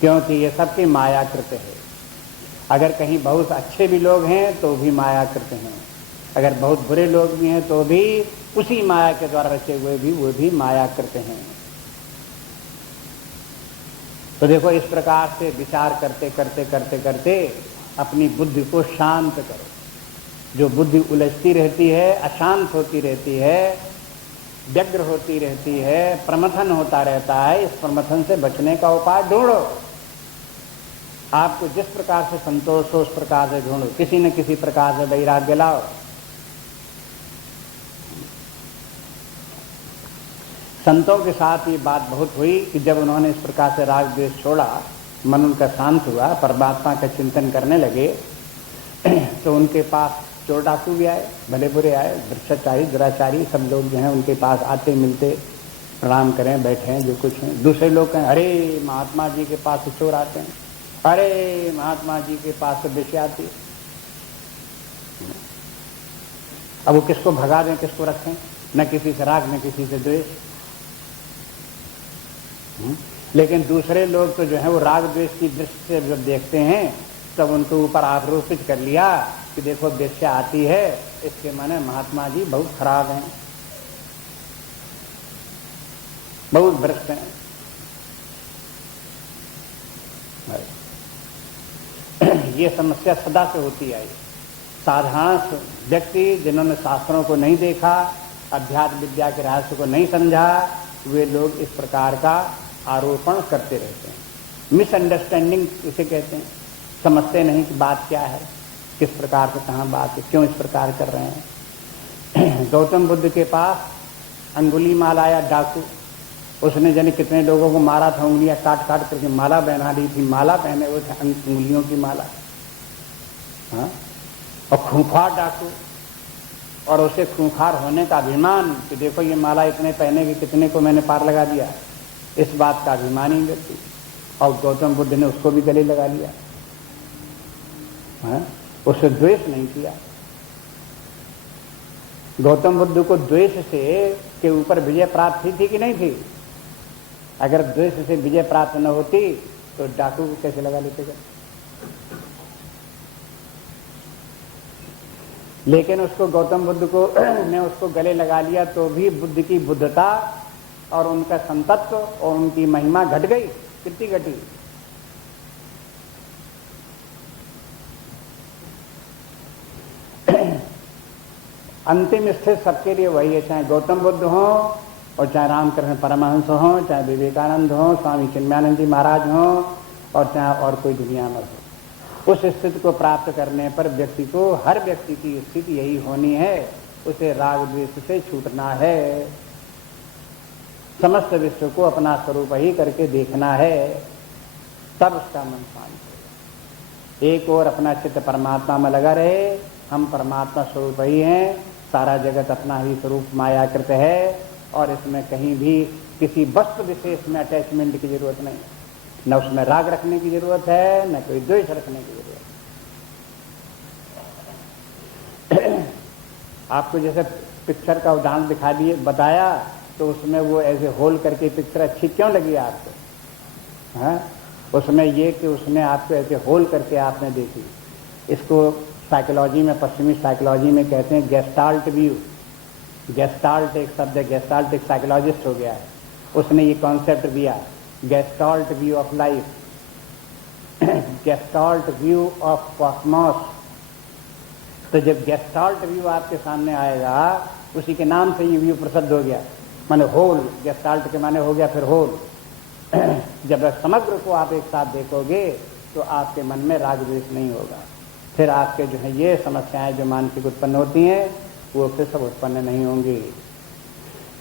क्योंकि ये सबकी मायाकृत है। अगर कहीं बहुत अच्छे भी लोग हैं तो भी मायाकृत हैं, अगर बहुत बुरे लोग भी हैं तो भी उसी माया के द्वारा रचे हुए भी वो भी मायाकृत हैं। तो देखो, इस प्रकार से विचार करते करते करते करते अपनी बुद्धि को शांत करो। जो बुद्धि उलझती रहती है, अशांत होती रहती है, व्यग्र होती रहती है, प्रमथन होता रहता है, इस प्रमथन से बचने का उपाय ढूंढो। आपको जिस प्रकार से संतोष हो उस प्रकार से ढूंढो, किसी न किसी प्रकार से वैराग्य लाओ। संतों के साथ ये बात बहुत हुई कि जब उन्होंने इस प्रकार से राग द्वेष छोड़ा, मन उनका शांत हुआ, परमात्मा का चिंतन करने लगे, तो उनके पास चोर डाकू भी आए, भले बुरे आए, भ्रष्टाचारी, दुराचारी, सब लोग जो हैं उनके पास आते, मिलते, प्रणाम करें, बैठे, जो कुछ हैं। दूसरे लोग कहें, अरे महात्मा जी के पास चोर आते हैं, अरे महात्मा जी के पास से बेचे आती है। अब वो किसको भगा दें, किसको रखें? न किसी से राग, न किसी से द्वेष। लेकिन दूसरे लोग तो जो है वो राग द्वेष की दृष्टि से जब देखते हैं तब उनके ऊपर आरोपित कर लिया कि देखो वेश्या आती है, इसके माने महात्मा जी बहुत खराब हैं, बहुत भ्रष्ट हैं। ये समस्या सदा से होती आई। साधारण व्यक्ति जिन्होंने शास्त्रों को नहीं देखा, अध्यात्म विद्या के रहस्य को नहीं समझा, वे लोग इस प्रकार का आरोपण करते रहते हैं। मिसअंडरस्टैंडिंग इसे कहते हैं। समझते नहीं कि बात क्या है, किस प्रकार से कहाँ बात है, क्यों इस प्रकार कर रहे हैं। गौतम बुद्ध के पास अंगुलीमाल आया डाकू, उसने जाने कितने लोगों को मारा था, उंगलियां काट काट करके माला पहना दी थी, माला पहने हुए थे उंगलियों की माला। हाँ? और खूंखार डाकू, और उसे खूंखार होने का अभिमान कि देखो ये माला इतने पहने कि कितने को मैंने पार लगा दिया, इस बात का अभिमानी व्यक्ति। और गौतम बुद्ध ने उसको भी गले लगा लिया। हाँ? उसे द्वेष नहीं किया। गौतम बुद्ध को द्वेष से के ऊपर विजय प्राप्त थी कि नहीं थी? अगर द्वेष से विजय प्राप्त न होती तो डाकू को कैसे लगा लेते थे? लेकिन उसको गौतम बुद्ध को ने उसको गले लगा लिया तो भी बुद्ध की बुद्धता और उनका संतत्व और उनकी महिमा घट गई। कितनी घटी? अंतिम स्थिति सबके लिए वही है, चाहे गौतम बुद्ध हो और चाहे रामकृष्ण परमहंस हो, चाहे विवेकानंद हो, स्वामी चिन्मयानंद जी महाराज हो, और चाहे और कोई दुनिया में हो। उस स्थिति को प्राप्त करने पर व्यक्ति को, हर व्यक्ति की स्थिति यही होनी है, उसे राग द्वेष से छूटना है, समस्त विश्व को अपना स्वरूप ही करके देखना है, तब उसका मन शांत होगा। एक और अपना चित्त परमात्मा में लगा रहे, हम परमात्मा स्वरूप ही हैं, सारा जगत अपना ही स्वरूप मायाकृत है, और इसमें कहीं भी किसी वस्तु विशेष में अटैचमेंट की जरूरत नहीं, न उसमें राग रखने की जरूरत है, न कोई द्वेष रखने की जरूरत है। आपको जैसे पिक्चर का उदाहरण दिखा दिए बताया, तो उसमें वो ऐसे होल करके पिक्चर अच्छी क्यों लगी आपको? हाँ? उसमें ये कि उसने आपको ऐसे होल करके आपने देखी। इसको साइकोलॉजी में, पश्चिमी साइकोलॉजी में कहते हैं गेस्टाल्ट व्यू। गेस्टाल्ट एक शब्द है, गेस्टाल्ट एक साइकोलॉजिस्ट हो गया है, उसने ये कॉन्सेप्ट दिया, gestalt view of life, gestalt view of Cosmos. तो जब गेस्टाल्ट व्यू आपके सामने आएगा, उसी के नाम से ये व्यू प्रसिद्ध हो गया, माने होल, गेस्टाल्ट के माने हो गया फिर होल। जब समग्र को आप एक साथ देखोगे तो आपके मन में राग द्वेष नहीं होगा, फिर आपके जो है ये समस्याएं जो मानसिक उत्पन्न होती हैं वो फिर सब उत्पन्न नहीं होंगी।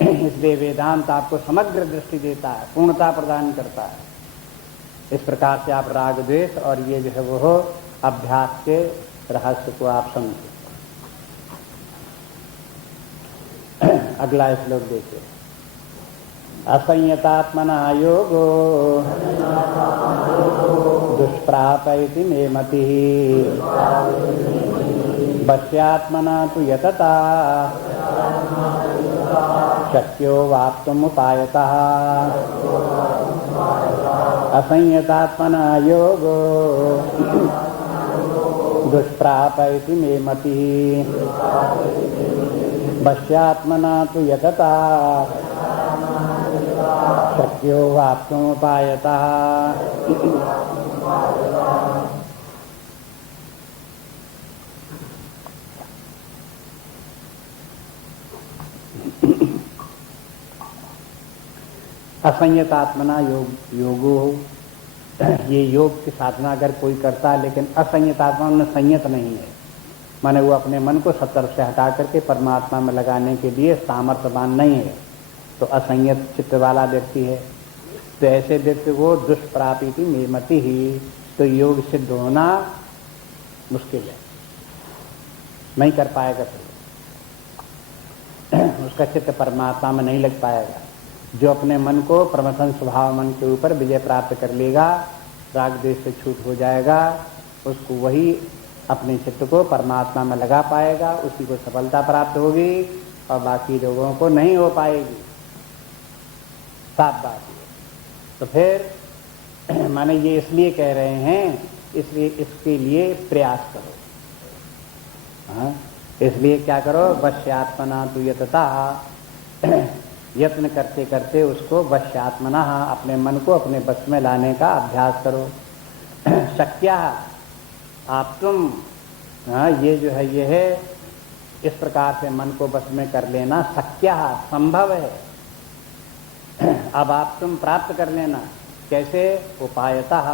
इसलिए वेदांत आपको समग्र दृष्टि देता है, पूर्णता प्रदान करता है। इस प्रकार से आप राग द्वेष और ये जो है वो अभ्यास के रहस्य को आप समझे। अगला श्लोक देखिए। असंयतात्मना योगो दुष्प्रापैति मे मतिः वश्यात्मना तु यतता शक्यो वाप्तुमुपायतः। असंयतात्मना योगो दुष्प्रापैति मे मतिः वश्यात्मना तु यतता शक्यो वाप्तुमुपायतः। असंयतात्मना योगो, ये योग की साधना अगर कोई करता है लेकिन असंयतात्मा में संयत नहीं है, माने वो अपने मन को सत्तर से हटा करके परमात्मा में लगाने के लिए सामर्थ्यवान नहीं है, तो असंयत चित्त वाला व्यक्ति है। तो ऐसे व्यक्ति को दुष्प्रापिति मेमति ही, तो योग सिद्ध होना मुश्किल है, नहीं कर पाएगा, फिर उसका चित्त परमात्मा में नहीं लग पाएगा। जो अपने मन को प्रमथन स्वभाव मन के ऊपर विजय प्राप्त कर लेगा, राग द्वेष से छूट हो जाएगा, उसको वही अपने चित्त को परमात्मा में लगा पाएगा, उसी को सफलता प्राप्त होगी और बाकी लोगों को नहीं हो पाएगी। साफ बात है। तो फिर माने ये इसलिए कह रहे हैं, इसलिए इसके लिए प्रयास करो। हाँ? इसलिए क्या करो, वश्यात्मना तु यतता, यत्न करते करते उसको वश्यात्मना, अपने मन को अपने बस में लाने का अभ्यास करो। शक्या आप तुम, ये जो है ये है, इस प्रकार से मन को बस में कर लेना शक्या संभव है। अब आप तुम प्राप्त कर लेना। कैसे? उपायतः,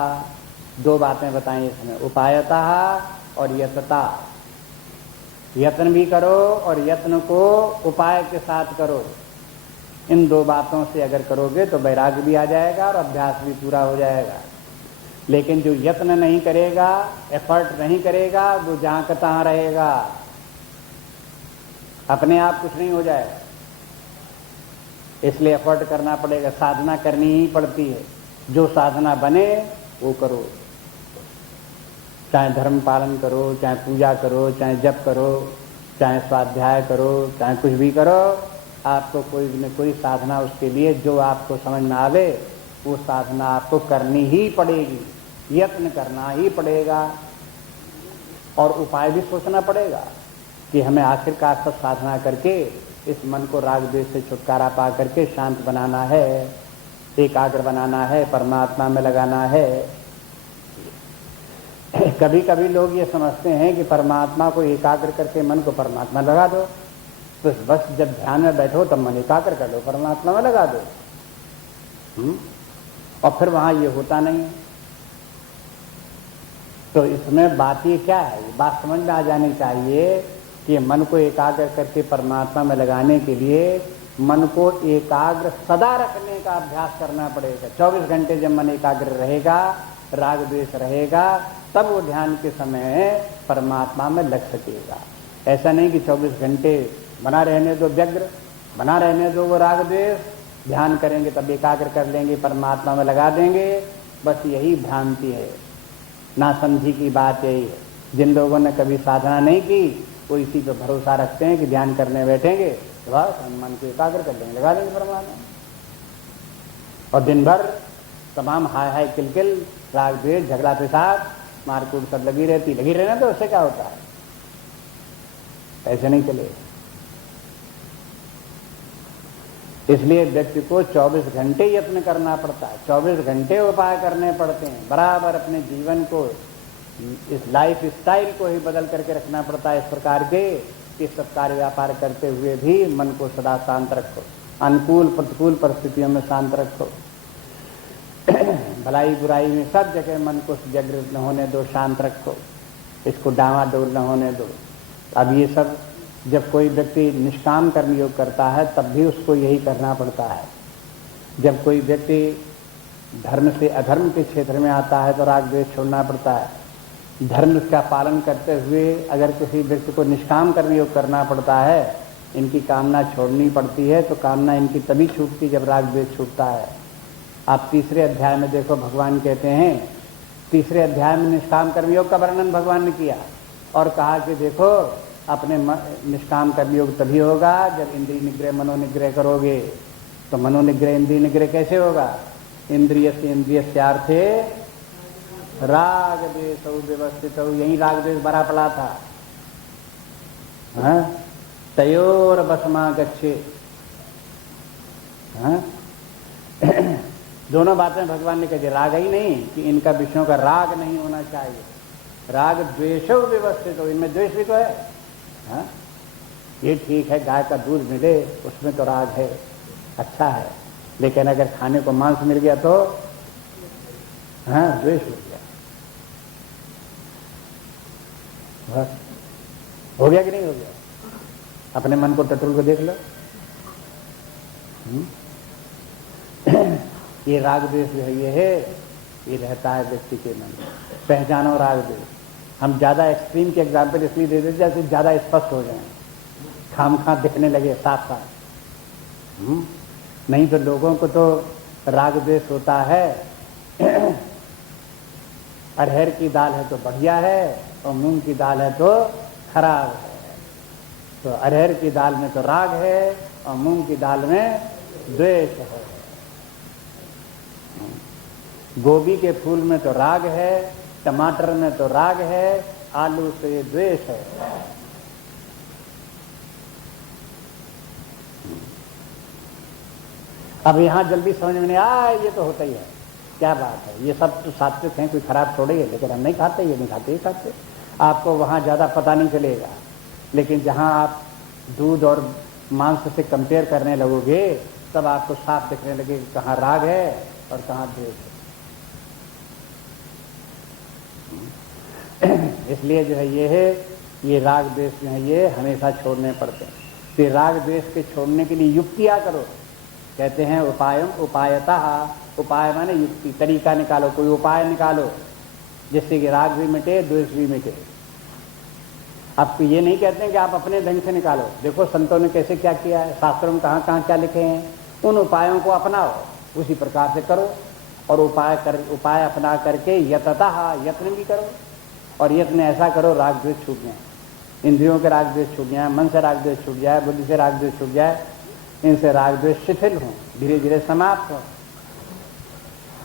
दो बातें बताई इसमें, उपायतः और यतता। यत्न भी करो और यत्न को उपाय के साथ करो। इन दो बातों से अगर करोगे तो वैराग्य भी आ जाएगा और अभ्यास भी पूरा हो जाएगा। लेकिन जो यत्न नहीं करेगा, एफर्ट नहीं करेगा, वो जहां का तहां रहेगा, अपने आप कुछ नहीं हो जाएगा। इसलिए एफर्ट करना पड़ेगा, साधना करनी ही पड़ती है। जो साधना बने वो करो, चाहे धर्म पालन करो, चाहे पूजा करो, चाहे जप करो, चाहे स्वाध्याय करो, चाहे कुछ भी करो, आपको कोई न कोई साधना उसके लिए जो आपको समझ में आवे वो साधना आपको करनी ही पड़ेगी, यत्न करना ही पड़ेगा। और उपाय भी सोचना पड़ेगा कि हमें आखिरकार सब साधना करके इस मन को राग द्वेष से छुटकारा पा करके शांत बनाना है, एकाग्र बनाना है, परमात्मा में लगाना है। कभी कभी लोग ये समझते हैं कि परमात्मा को एकाग्र करके मन को परमात्मा लगा दो, तो बस जब ध्यान में बैठो तब मन एकाग्र कर लो, परमात्मा में लगा दो। और फिर वहां ये होता नहीं है। तो इसमें बात ये क्या है, बात समझ में आ जानी चाहिए कि मन को एकाग्र करके परमात्मा में लगाने के लिए मन को एकाग्र सदा रखने का अभ्यास करना पड़ेगा। 24 घंटे जब मन एकाग्र रहेगा, राग द्वेष रहेगा, तब वो ध्यान के समय परमात्मा में लग सकेगा। ऐसा नहीं कि 24 घंटे बना रहने दो व्यग्र, बना रहने दो वो राग द्वेष, ध्यान करेंगे तब एकाग्र कर लेंगे, परमात्मा में लगा देंगे। बस यही भ्रांति है, ना समझी की बात यही है। जिन लोगों ने कभी साधना नहीं की वो इसी पे भरोसा रखते हैं कि ध्यान करने बैठेंगे तो बस हम मन को एकाग्र कर लेंगे, लगा देंगे परमात्मा, और दिन भर तमाम हाय हाय किलकिल, राग द्वेष, झगड़ा पेशाब, मारकूट सब लगी रहना, तो उससे क्या होता है? ऐसे नहीं चलेगा। इसलिए व्यक्ति को 24 घंटे यत्न करना पड़ता है, 24 घंटे उपाय करने पड़ते हैं। बराबर अपने जीवन को, इस लाइफ स्टाइल को ही बदल करके रखना पड़ता है इस प्रकार के कि सब कार्य व्यापार करते हुए भी मन को सदा शांत रखो, अनुकूल प्रतिकूल परिस्थितियों में शांत रखो, भलाई बुराई में सब जगह मन को व्यग्र न होने दो, शांत रखो, इसको डावाडोल न होने दो। अब ये सब जब कोई व्यक्ति निष्काम कर्म योग करता है तब भी उसको यही करना पड़ता है। जब कोई व्यक्ति धर्म से अधर्म के क्षेत्र में आता है तो राग द्वेष छोड़ना पड़ता है। धर्म का पालन करते हुए अगर किसी व्यक्ति को निष्काम कर्म योग करना पड़ता है, इनकी कामना छोड़नी पड़ती है, तो कामना इनकी तभी छूटती जब राग द्वेष छूटता है। आप तीसरे अध्याय में देखो, भगवान कहते हैं, तीसरे अध्याय में निष्काम कर्म योग का वर्णन भगवान ने किया और कहा कि देखो अपने निष्काम कर्म योग तभी होगा जब इंद्रिय निग्रह मनोनिग्रह करोगे। तो मनोनिग्रह इंद्रिय निग्रह कैसे होगा? इंद्रिय से इंद्रियस्यार्थे राग द्वेष व्यवस्थित हो, यही राग द्वेष भरा पड़ा था। तयोर बसमा गच्छे। दोनों बातें भगवान ने कह दी। राग ही नहीं कि इनका विषयों का राग नहीं होना चाहिए, राग द्वेषो व्यवस्थित हो, इनमें द्वेष भी तो है। ये ठीक है, गाय का दूध मिले उसमें तो राग है, अच्छा है, लेकिन अगर खाने को मांस मिल गया तो द्वेष हो गया। बस हो गया कि नहीं हो गया? अपने मन को, टटुल को देख लो। ये राग द्वेष जो है ये रहता है व्यक्ति के मन में। पहचानो राग द्वेष। हम ज्यादा एक्सट्रीम के एग्जाम्पल इसलिए दे देते जैसे ज्यादा स्पष्ट हो जाए, खामखा दिखने लगे साफ साफ। नहीं तो लोगों को तो राग द्वेष होता है, अरहर की दाल है तो बढ़िया है और मूंग की दाल है तो खराब है। तो अरहर की दाल में तो राग है और मूंग की दाल में द्वेष है। गोभी के फूल में तो राग है, टमाटर में तो राग है, आलू से द्वेष है। अब यहाँ जल्दी समझ में नहीं ये तो होता ही है, क्या बात है, ये सब तो सात्विक हैं, कोई खराब थोड़े है, लेकिन हम नहीं खाते, ये नहीं खाते, ये खाते। आपको वहाँ ज़्यादा पता नहीं चलेगा, लेकिन जहाँ आप दूध और मांस से कंपेयर करने लगोगे तब आपको साफ दिखने लगे कि कहाँ राग है और कहाँ द्वेष है। इसलिए जो है ये राग द्वेष जो है ये हमेशा छोड़ने पड़ते हैं। तो राग द्वेष के छोड़ने के लिए युक्तियाँ करो, कहते हैं उपायतः, उपाय माने युक्ति, तरीका निकालो, कोई उपाय निकालो जिससे कि राग भी मिटे, द्वेष भी मिटे। आपको ये नहीं कहते हैं कि आप अपने ढंग से निकालो, देखो संतों ने कैसे क्या किया है, शास्त्रों में कहाँ कहाँ क्या लिखे हैं, उन उपायों को अपनाओ, उसी प्रकार से करो। और उपाय अपना करके यततः, यत्न भी करो, और यत्न ऐसा करो राग द्वेष छूट जाए, इंद्रियों के राग द्वेष छूट जाए, मन से राग द्वेष छूट जाए, बुद्धि से राग द्वेष छूट जाए, इनसे राग द्वेष शिथिल हों, धीरे धीरे समाप्त हो,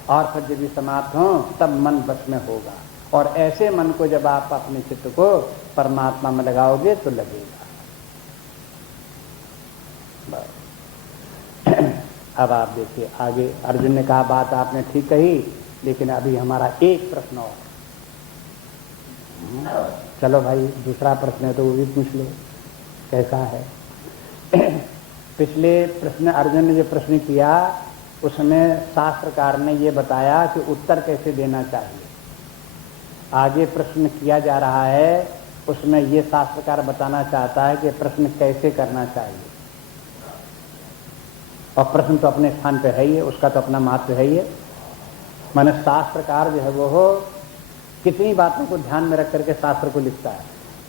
और फिर जब भी समाप्त हो तब मन बस में होगा। और ऐसे मन को जब आप अपने चित्त को परमात्मा में लगाओगे तो लगेगा। अब आप देखिए आगे, अर्जुन ने कहा बात आपने ठीक कही, लेकिन अभी हमारा एक प्रश्न और। चलो भाई, दूसरा प्रश्न है तो वो भी पूछ लो, कैसा है। पिछले प्रश्न अर्जुन ने जो प्रश्न किया उसमें शास्त्रकार ने ये बताया कि उत्तर कैसे देना चाहिए। आगे प्रश्न किया जा रहा है, उसमें ये शास्त्रकार बताना चाहता है कि प्रश्न कैसे करना चाहिए। और प्रश्न तो अपने स्थान पे है ही है, उसका तो अपना महत्व है ही है। माने शास्त्रकार जो है वो हो कितनी बातों को ध्यान में रख करके शास्त्र को लिखता है,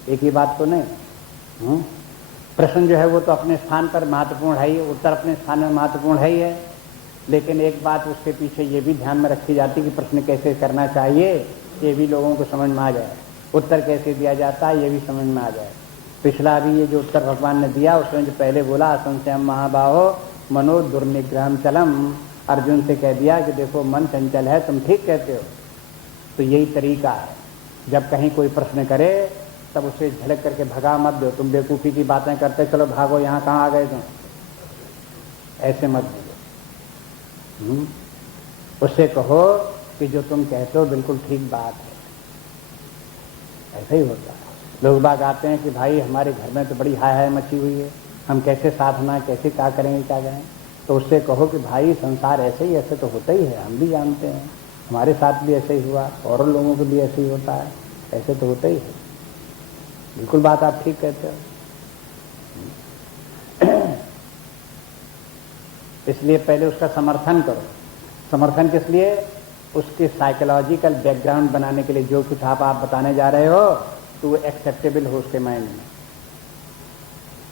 एक ही बात तो नहीं। प्रश्न जो है वो तो अपने स्थान पर महत्वपूर्ण है ही, उत्तर अपने स्थान में महत्वपूर्ण है ही है, लेकिन एक बात उसके पीछे ये भी ध्यान में रखी जाती है कि प्रश्न कैसे करना चाहिए ये भी लोगों को समझ में आ जाए, उत्तर कैसे दिया जाता है ये भी समझ में आ जाए। पिछला भी ये जो उत्तर भगवान ने दिया उसमें जो पहले बोला असंशयम महाबाहो मनो दुर्निग्रहम चलम, अर्जुन से कह दिया कि देखो मन चंचल है, तुम ठीक कहते हो। तो यही तरीका है, जब कहीं कोई प्रश्न करे तब उसे झलक करके भगा मत दो, तुम बेवकूफ़ी की बातें करते चलो भागो, यहाँ कहाँ आ गए तुम, ऐसे मत बोलो। उससे कहो कि जो तुम कहते हो बिल्कुल ठीक बात है, ऐसा ही होता है। लोग बाग आते हैं कि भाई हमारे घर में तो बड़ी हाय हाय मची हुई है, हम कैसे साधना, कैसे क्या करेंगे क्या करें। तो उससे कहो कि भाई संसार ऐसे ही, ऐसे तो होता ही है, हम भी जानते हैं, हमारे साथ भी ऐसे ही हुआ, और लोगों को भी ऐसे ही होता है, ऐसे तो होता ही है, बिल्कुल बात आप ठीक कहते हो। इसलिए पहले उसका समर्थन करो। समर्थन किस लिए? उसके साइकोलॉजिकल बैकग्राउंड बनाने के लिए। जो कुछ आप बताने जा रहे हो तो वो एक्सेप्टेबल हो उसके माइंड में।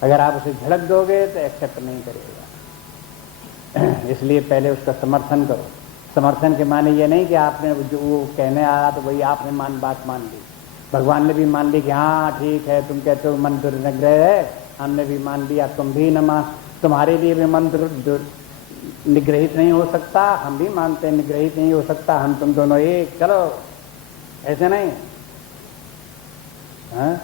अगर आप उसे झलक दोगे तो एक्सेप्ट नहीं करेगा। इसलिए पहले उसका समर्थन करो। समर्थन के माने ये नहीं कि आपने जो वो कहने आया तो वही आपने बात मान ली। भगवान ने भी मान ली कि हाँ ठीक है, तुम कहते हो मन दुर्निग्रह है, हमने भी मान लिया, तुम भी न मान, तुम्हारे लिए भी मन निग्रहित नहीं हो सकता, हम भी मानते हैं निग्रहित नहीं हो सकता, हम तुम दोनों एक, चलो, ऐसे नहीं। हाँ?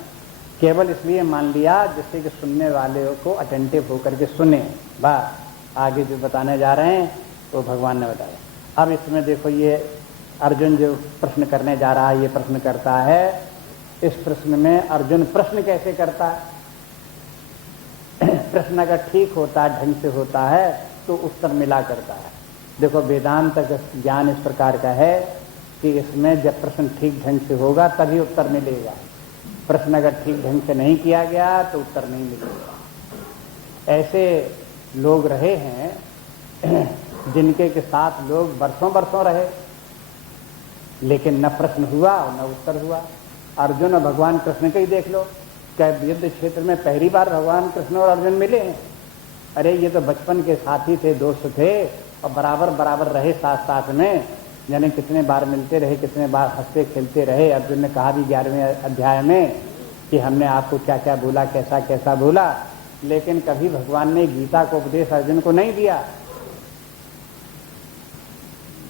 केवल इसलिए मान लिया जिससे कि सुनने वाले को अटेंटिव होकर के सुने। बस आगे जो बताने जा रहे हैं तो भगवान ने बताया। अब इसमें देखो, ये अर्जुन जो प्रश्न करने जा रहा है, ये प्रश्न करता है। इस प्रश्न में अर्जुन प्रश्न कैसे करता है? प्रश्न अगर ठीक होता है, ढंग से होता है, तो उत्तर मिला करता है। देखो वेदांत का ज्ञान इस प्रकार का है कि इसमें जब प्रश्न ठीक ढंग से होगा तभी उत्तर मिलेगा। प्रश्न अगर ठीक ढंग से नहीं किया गया तो उत्तर नहीं मिलेगा। ऐसे लोग रहे हैं जिनके के साथ लोग बरसों बरसों रहे, लेकिन न प्रश्न हुआ और न उत्तर हुआ। अर्जुन और भगवान कृष्ण का ही देख लो, क्या युद्ध क्षेत्र में पहली बार भगवान कृष्ण और अर्जुन मिले हैं? अरे ये तो बचपन के साथी थे, दोस्त थे, और बराबर बराबर रहे साथ साथ में, यानी कितने बार मिलते रहे, कितने बार हंसते खेलते रहे। अर्जुन ने कहा भी 11वें अध्याय में कि हमने आपको क्या क्या बोला, कैसा कैसा बोला, लेकिन कभी भगवान ने गीता को उपदेश अर्जुन को नहीं दिया।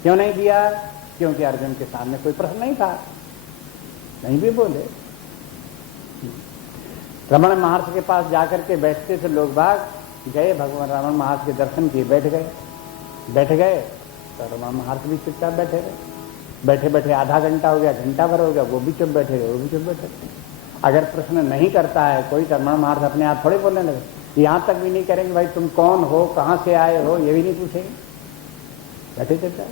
क्यों नहीं दिया? क्योंकि अर्जुन के सामने कोई प्रश्न नहीं था, नहीं भी बोले। रमण महर्षि के पास जाकर के बैठते थे लोग बाग, गए भगवान रमण महर्षि के दर्शन किए, बैठ गए। बैठ गए तो रमण महर्षि भी चुपचाप बैठे रहे, बैठे बैठे आधा घंटा हो गया, घंटा भर हो गया, वो भी चुप बैठे रहे, वो भी चुप बैठे रहे। अगर प्रश्न नहीं करता है कोई तो रमण महर्षि अपने आप थोड़े बोलने लगे, यहां तक भी नहीं करेंगे भाई तुम कौन हो, कहां से आए हो, ये भी नहीं पूछेंगे, बैठे चुपचाप।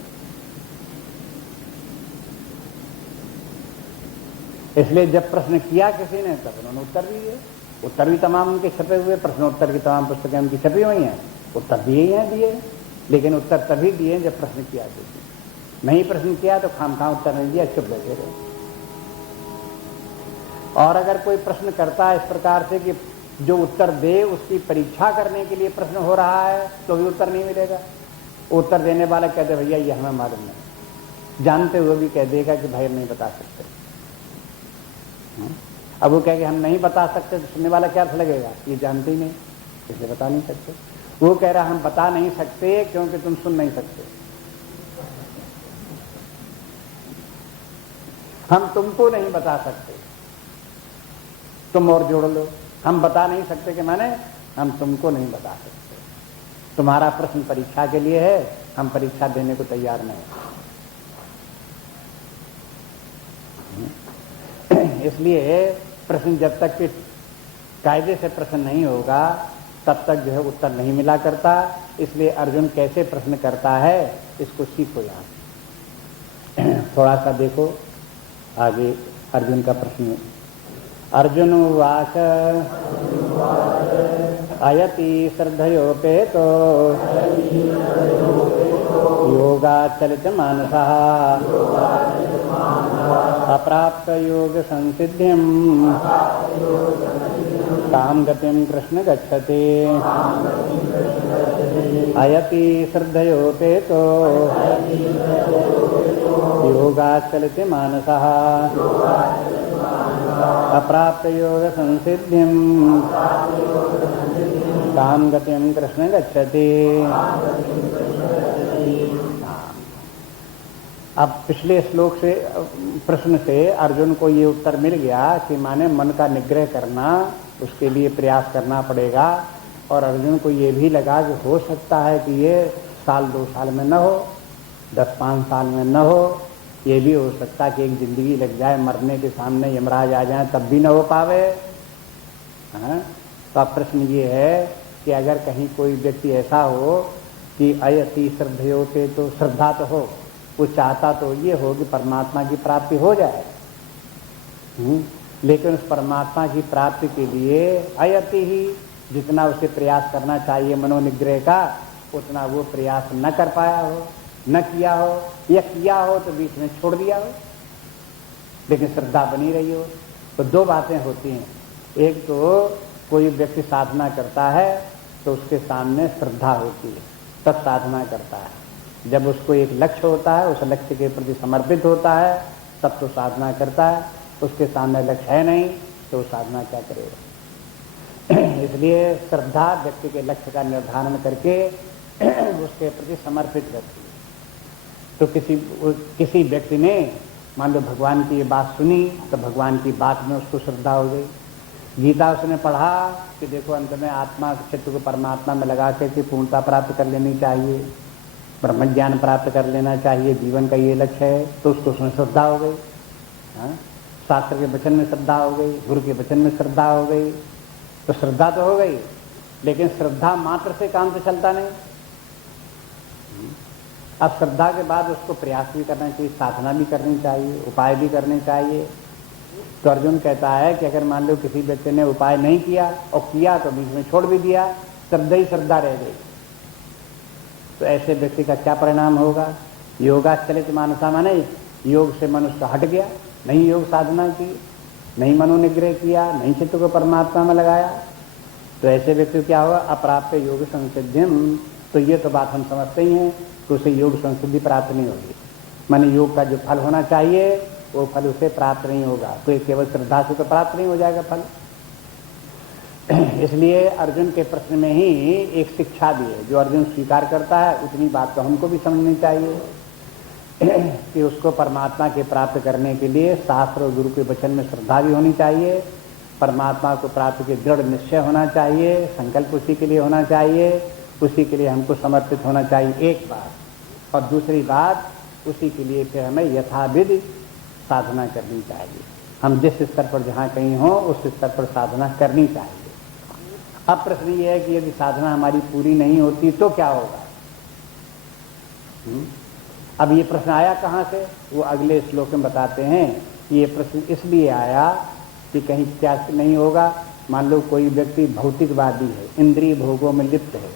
इसलिए जब प्रश्न किया किसी ने तब उन्होंने उत्तर भी दिए, उत्तर भी तमाम उनके छपे हुए, प्रश्नोत्तर की तमाम पुस्तकें उनकी छपी हुई हैं, उत्तर दिए ही हैं दिए, लेकिन उत्तर तभी दिए जब प्रश्न किया किसी, नहीं प्रश्न किया तो खामखा उत्तर नहीं दिया, चुप बैठे रहे। और अगर कोई प्रश्न करता है इस प्रकार से कि जो उत्तर दे उसकी परीक्षा करने के लिए प्रश्न हो रहा है तो भी उत्तर नहीं मिलेगा, उत्तर देने वाला कहते भैया ये हमें मालूम नहीं, जानते हुए भी कह देगा कि भाई हम नहीं बता सकते। अब वो कहे कि हम नहीं बता सकते तो सुनने वाला क्या लगेगा, ये जानते ही नहीं इसलिए बता नहीं सकते। वो कह रहा हम बता नहीं सकते क्योंकि तुम सुन नहीं सकते, हम तुमको नहीं बता सकते, तुम और जोड़ लो, हम बता नहीं सकते कि माने हम तुमको नहीं बता सकते, तुम्हारा प्रश्न परीक्षा के लिए है, हम परीक्षा देने को तैयार नहीं। इसलिए प्रश्न जब तक कि कायदे से प्रश्न नहीं होगा तब तक जो है उत्तर नहीं मिला करता। इसलिए अर्जुन कैसे प्रश्न करता है इसको सीखो यहाँ। थोड़ा सा देखो आगे अर्जुन का प्रश्न। अर्जुन उवाच अयति श्रद्धयोपेतो योगाचलित मानसः अप्राप्त योग संसिद्धिं तां गतिं कृष्ण गच्छति। अयति श्रद्धयोपेतो योगाचलित मानसः अप्राप्त योग संसिद्धिं तां गतिं कृष्ण गच्छति। अब पिछले श्लोक से प्रश्न से अर्जुन को ये उत्तर मिल गया कि माने मन का निग्रह करना, उसके लिए प्रयास करना पड़ेगा। और अर्जुन को ये भी लगा कि हो सकता है कि ये साल 2 साल में न हो, 10-5 साल में न हो, ये भी हो सकता है कि एक जिंदगी लग जाए, मरने के सामने यमराज आ जाए तब भी न हो पावे। तो अब प्रश्न ये है कि अगर कहीं कोई व्यक्ति ऐसा हो कि अयति श्रद्धयोते, तो श्रद्धा तो हो, वो चाहता तो ये हो कि परमात्मा की प्राप्ति हो जाए, लेकिन उस परमात्मा की प्राप्ति के लिए अयति ही जितना उसे प्रयास करना चाहिए मनोनिग्रह का, उतना वो प्रयास न कर पाया हो, न किया हो, या किया हो तो बीच में छोड़ दिया हो, लेकिन श्रद्धा बनी रही हो। तो 2 बातें होती हैं, एक तो कोई व्यक्ति साधना करता है तो उसके सामने श्रद्धा होती है, तब साधना करता है। जब उसको एक लक्ष्य होता है, उस लक्ष्य के प्रति समर्पित होता है, तब तो साधना करता है। उसके सामने लक्ष्य है नहीं तो साधना क्या करेगा। इसलिए श्रद्धा व्यक्ति के लक्ष्य का निर्धारण करके उसके प्रति समर्पित रहती है। तो किसी व्यक्ति ने मान लो भगवान की ये बात सुनी तो भगवान की बात में उसको श्रद्धा हो गई। गीता उसने पढ़ा कि देखो अंत में आत्मा चित्त को परमात्मा में लगा के पूर्णता प्राप्त कर लेनी चाहिए, ब्रह्म ज्ञान प्राप्त कर लेना चाहिए, जीवन का ये लक्ष्य है, तो उसको उसमें श्रद्धा हो गई। शास्त्र के वचन में श्रद्धा हो गई, गुरु के वचन में श्रद्धा हो गई, तो श्रद्धा तो हो गई, लेकिन श्रद्धा मात्र से काम तो चलता नहीं। अब श्रद्धा के बाद उसको प्रयास भी करना चाहिए, साधना भी करनी चाहिए, उपाय भी करने चाहिए। तो अर्जुन कहता है कि अगर मान लो किसी व्यक्ति ने उपाय नहीं किया और किया तो बीच में छोड़ भी दिया, श्रद्धा ही श्रद्धा रह गई, तो ऐसे व्यक्ति का क्या परिणाम होगा। योगाचलित मानसा माने योग से मनुष्य हट गया, नहीं योग साधना की, नहीं मनोनिग्रह किया, नहीं चित्त को परमात्मा में लगाया, तो ऐसे व्यक्ति क्या होगा, अप्राप्त योग संसिद्धिम। तो ये तो बात हम समझते ही हैं कि उसे योग संसिद्धि प्राप्त नहीं होगी, माने योग का जो फल होना चाहिए वो फल उसे प्राप्त नहीं होगा। तो ये केवल श्रद्धा से तो प्राप्त नहीं हो जाएगा फल। इसलिए अर्जुन के प्रश्न में ही एक शिक्षा भी है, जो अर्जुन स्वीकार करता है उतनी बात तो हमको भी समझनी चाहिए कि उसको परमात्मा के प्राप्त करने के लिए शास्त्र और गुरु के वचन में श्रद्धा भी होनी चाहिए, परमात्मा को प्राप्त के दृढ़ निश्चय होना चाहिए, संकल्प उसी के लिए होना चाहिए, उसी के लिए हमको समर्पित होना चाहिए, एक बात। और दूसरी बात, उसी के लिए फिर हमें यथाविधि साधना करनी चाहिए। हम जिस स्तर पर जहाँ कहीं हो उस स्तर पर साधना करनी चाहिए। अब प्रश्न ये है कि यदि साधना हमारी पूरी नहीं होती तो क्या होगा? अब ये प्रश्न आया कहाँ से? वो अगले श्लोक में बताते हैं। ये प्रश्न इसलिए आया कि कहीं क्या नहीं होगा। मान लो कोई व्यक्ति भौतिकवादी है, इंद्रिय भोगों में लिप्त है,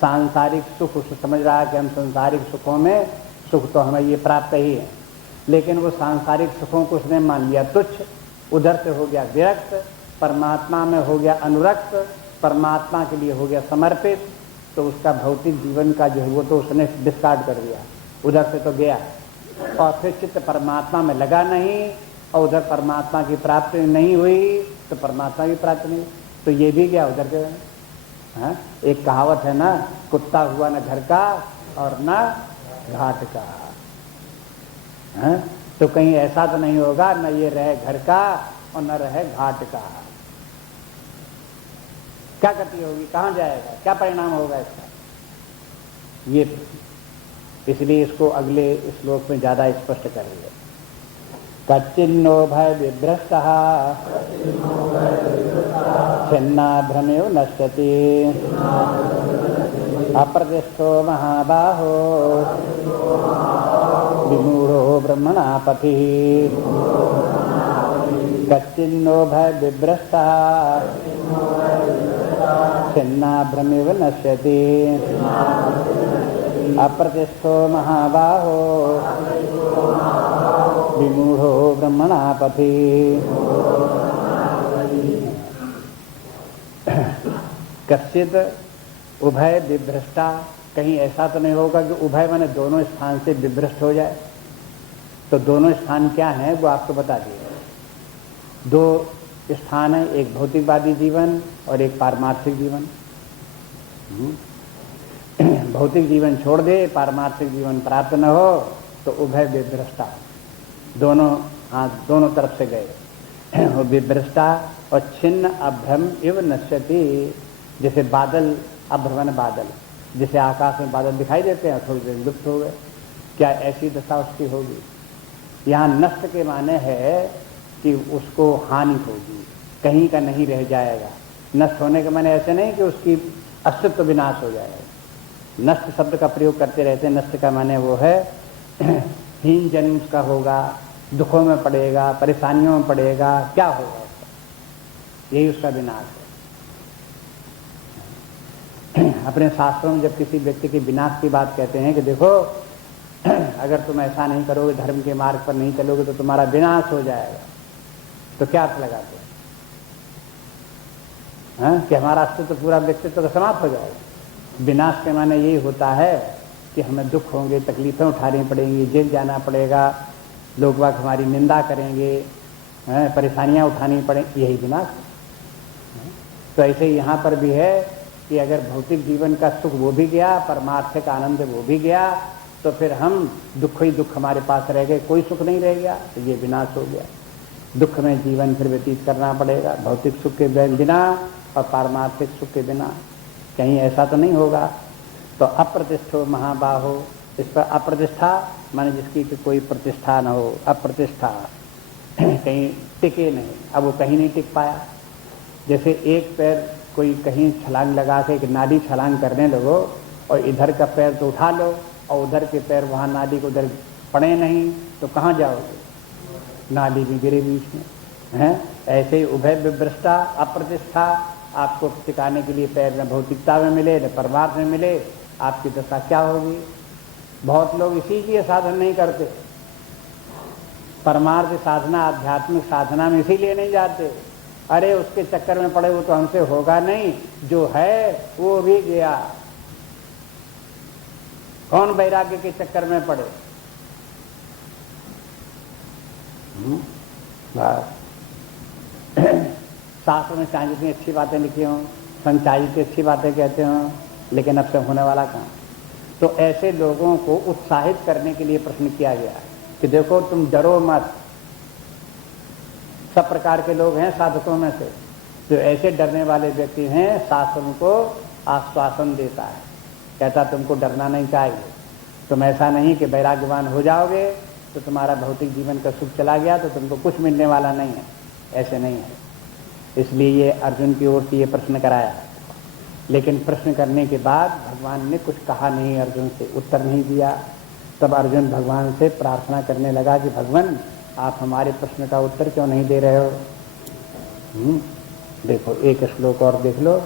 सांसारिक सुख समझ रहा है कि हम सांसारिक सुखों में सुख तो हमें ये प्राप्त ही है, लेकिन वो सांसारिक सुखों को उसने मान लिया तुच्छ, उधर से हो गया विरक्त, परमात्मा में हो गया अनुरक्त, परमात्मा के लिए हो गया समर्पित, तो उसका भौतिक जीवन का जो है वो तो उसने डिस्कार्ड कर दिया, उधर से तो गया। और फिर चित्त परमात्मा में लगा नहीं और उधर परमात्मा की प्राप्ति नहीं हुई तो परमात्मा की प्राप्ति नहीं, तो ये भी गया उधर के। हाँ? एक कहावत है ना, कुत्ता हुआ न घर का और न घाट का। हाँ? तो कहीं ऐसा तो नहीं होगा न ये रहे घर का और न रहे घाट का। क्या गति होगी, कहाँ जाएगा, क्या परिणाम होगा इसका? ये इसलिए इसको अगले श्लोक में ज्यादा स्पष्ट करेंगे। कच्चिन्नो भय विभ्रष्टः छिन्ना भ्रमेव नश्यति अप्रतिष्ठो महाबाहो विमूढ़ो ब्रह्मणा पथिः। कच्चिन्नो भय विभ्रष्टः छिन्ना भ्रमेव नश्यति अप्रतिष्ठो महाबाहो विमूढ़ो ब्रह्मणा पथिः। कश्चित उभय विभ्रष्टा, कहीं ऐसा तो नहीं होगा कि उभय माने दोनों स्थान से विभ्रष्ट हो जाए। तो दोनों स्थान क्या हैं वो आपको बता दिए। दो स्थान है, एक भौतिकवादी जीवन और एक पारमार्थिक जीवन। भौतिक जीवन छोड़ दे, पारमार्थिक जीवन प्राप्त न हो तो उभय विभ्रष्टा, दोनों हाथ दोनों तरफ से गए। विभ्रष्टा और छिन्न अभ्रम इव नश्यति, जैसे बादल, अभ्रमण बादल, जैसे आकाश में बादल दिखाई देते हैं थोड़ी देर लुप्त हो गए, क्या ऐसी दशा उसकी होगी? यहाँ नष्ट के माने है कि उसको हानि होगी, कहीं का नहीं रह जाएगा। नष्ट होने के माने ऐसे नहीं कि उसकी अस्तित्व विनाश हो जाएगा। नष्ट शब्द का प्रयोग करते रहते हैं। नष्ट का माने वो है हीन जन्म उसका होगा, दुखों में पड़ेगा, परेशानियों में पड़ेगा, क्या होगा उसका? यही उसका विनाश है। अपने शास्त्रों में जब किसी व्यक्ति के विनाश की बात कहते हैं कि देखो अगर तुम ऐसा नहीं करोगे, धर्म के मार्ग पर नहीं चलोगे तो तुम्हारा विनाश हो जाएगा, तो क्या अर्थ लगाते हैं? कि हमारा अस्तित्व पूरा व्यक्तित्व तो समाप्त हो जाएगा। विनाश के माने यही होता है कि हमें दुख होंगे, तकलीफें उठानी पड़ेंगी, जेल जाना पड़ेगा, लोग बाग हमारी निंदा करेंगे, परेशानियां उठानी पड़ेंगी, यही विनाश। तो ऐसे ही यहाँ पर भी है कि अगर भौतिक जीवन का सुख वो भी गया, परमार्थिक आनंद वो भी गया, तो फिर हम दुख ही दुख हमारे पास रह गए, कोई सुख नहीं रह गया, तो ये विनाश हो गया। दुख में जीवन फिर व्यतीत करना पड़ेगा, भौतिक सुख के बिना और पारमार्थिक सुख के बिना। कहीं ऐसा तो नहीं होगा। तो अप्रतिष्ठो महाबाहो, इस पर अप्रतिष्ठा माने जिसकी कोई प्रतिष्ठा न हो, अप्रतिष्ठा, कहीं टिके नहीं। अब वो कहीं नहीं टिक पाया। जैसे एक पैर कोई कहीं छलांग लगा के, एक नाली छलांग करने लगो और इधर का पैर तो उठा लो और उधर के पैर वहाँ नाली को उधर पड़े नहीं, तो कहाँ जाओगे? नाली भी गिरे बीच में हैं। ऐसे ही उभय विभ्रष्टा, अप्रतिष्ठा, आपको टिकाने के लिए पैर न भौतिकता में मिले न परमार्थ में मिले, आपकी दशा क्या होगी? बहुत लोग इसी लिए साधन नहीं करते, परमार्थ साधना, आध्यात्मिक साधना में इसीलिए नहीं जाते। अरे उसके चक्कर में पड़े, वो तो हमसे होगा नहीं, जो है वो भी गया। कौन वैराग्य के चक्कर में पड़े? शास्त्र में चाहे जितनी अच्छी बातें लिखी हों, संचाई की अच्छी बातें कहते हों, लेकिन अब से होने वाला कहाँ? तो ऐसे लोगों को उत्साहित करने के लिए प्रश्न किया गया कि देखो तुम डरो मत। सब प्रकार के लोग हैं साधकों में से, जो ऐसे डरने वाले व्यक्ति हैं, शास्त्र उनको आश्वासन देता है कहता तुमको डरना नहीं चाहिए, तुम ऐसा नहीं कि वैराग्यवान हो जाओगे तो तुम्हारा भौतिक जीवन का सुख चला गया तो तुमको कुछ मिलने वाला नहीं है, ऐसे नहीं है। इसलिए ये अर्जुन की ओर से ये प्रश्न कराया। लेकिन प्रश्न करने के बाद भगवान ने कुछ कहा नहीं, अर्जुन से उत्तर नहीं दिया। तब अर्जुन भगवान से प्रार्थना करने लगा कि भगवान आप हमारे प्रश्न का उत्तर क्यों नहीं दे रहे हो। देखो एक श्लोक और देख लो,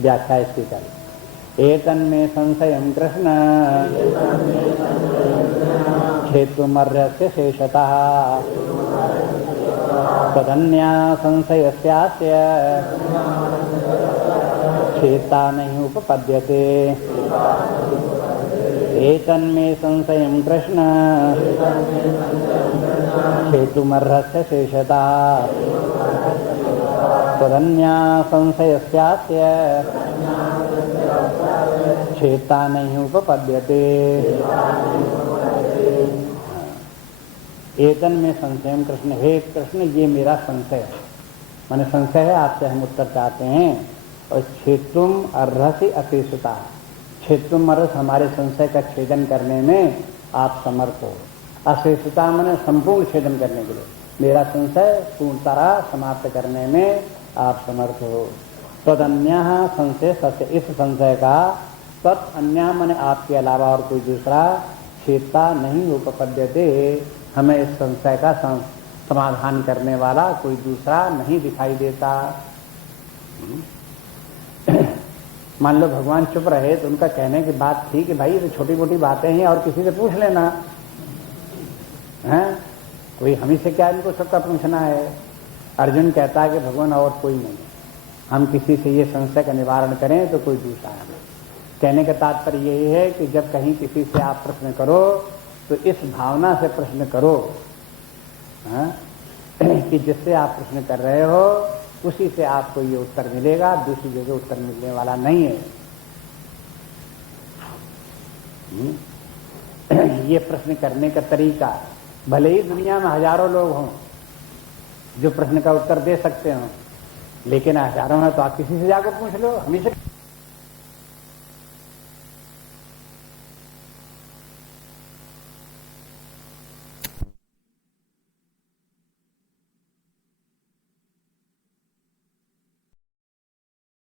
व्याख्या इसकी कर। एतन्मे संशयं कृष्ण क्षेतुमर्यस्य शेषतः तदन्या संशयस्यास्य क्षेता नहीं उपपद्यते। एतन्मे संशयं कृष्ण क्षेतुमर्यस्य शेषतः तदन्या संशयस्यास्य क्षेता नहीं उपपद्यते। एतन में संशयम कृष्ण, हे कृष्ण ये मेरा संशय है, माने संशय है, आपसे हम उत्तर चाहते हैं। और क्षेत्रुम अर्हसि अशेषता, क्षेत्रुम अर्हस हमारे संशय का छेदन करने में आप समर्थ हो। अशेषता माने संपूर्ण छेदन करने के लिए, मेरा संशय पूर्णतः समाप्त करने में आप समर्थ हो। तदन्य संशय सत्य, इस संशय का तत् अन्य माने आपके अलावा और कोई दूसरा क्षेत्ता नहीं उपपद्यते, हमें इस संशय का समाधान करने वाला कोई दूसरा नहीं दिखाई देता। मान लो भगवान चुप रहे तो उनका कहने की बात थी कि भाई ये तो छोटी मोटी बातें हैं और किसी से पूछ लेना है, कोई हम ही से क्या इनको सबका पूछना है। अर्जुन कहता है कि भगवान और कोई नहीं, हम किसी से ये संशय का निवारण करें तो कोई दूसरा है। कहने का तात्पर्य यही है कि जब कहीं किसी से आप प्रश्न करो तो इस भावना से प्रश्न करो कि जिससे आप प्रश्न कर रहे हो उसी से आपको ये उत्तर मिलेगा, दूसरी जगह उत्तर मिलने वाला नहीं है। ये प्रश्न करने का तरीका, भले ही दुनिया में हजारों लोग हों जो प्रश्न का उत्तर दे सकते हो, लेकिन हजारों में तो आप किसी से जाकर पूछ लो, हमेशा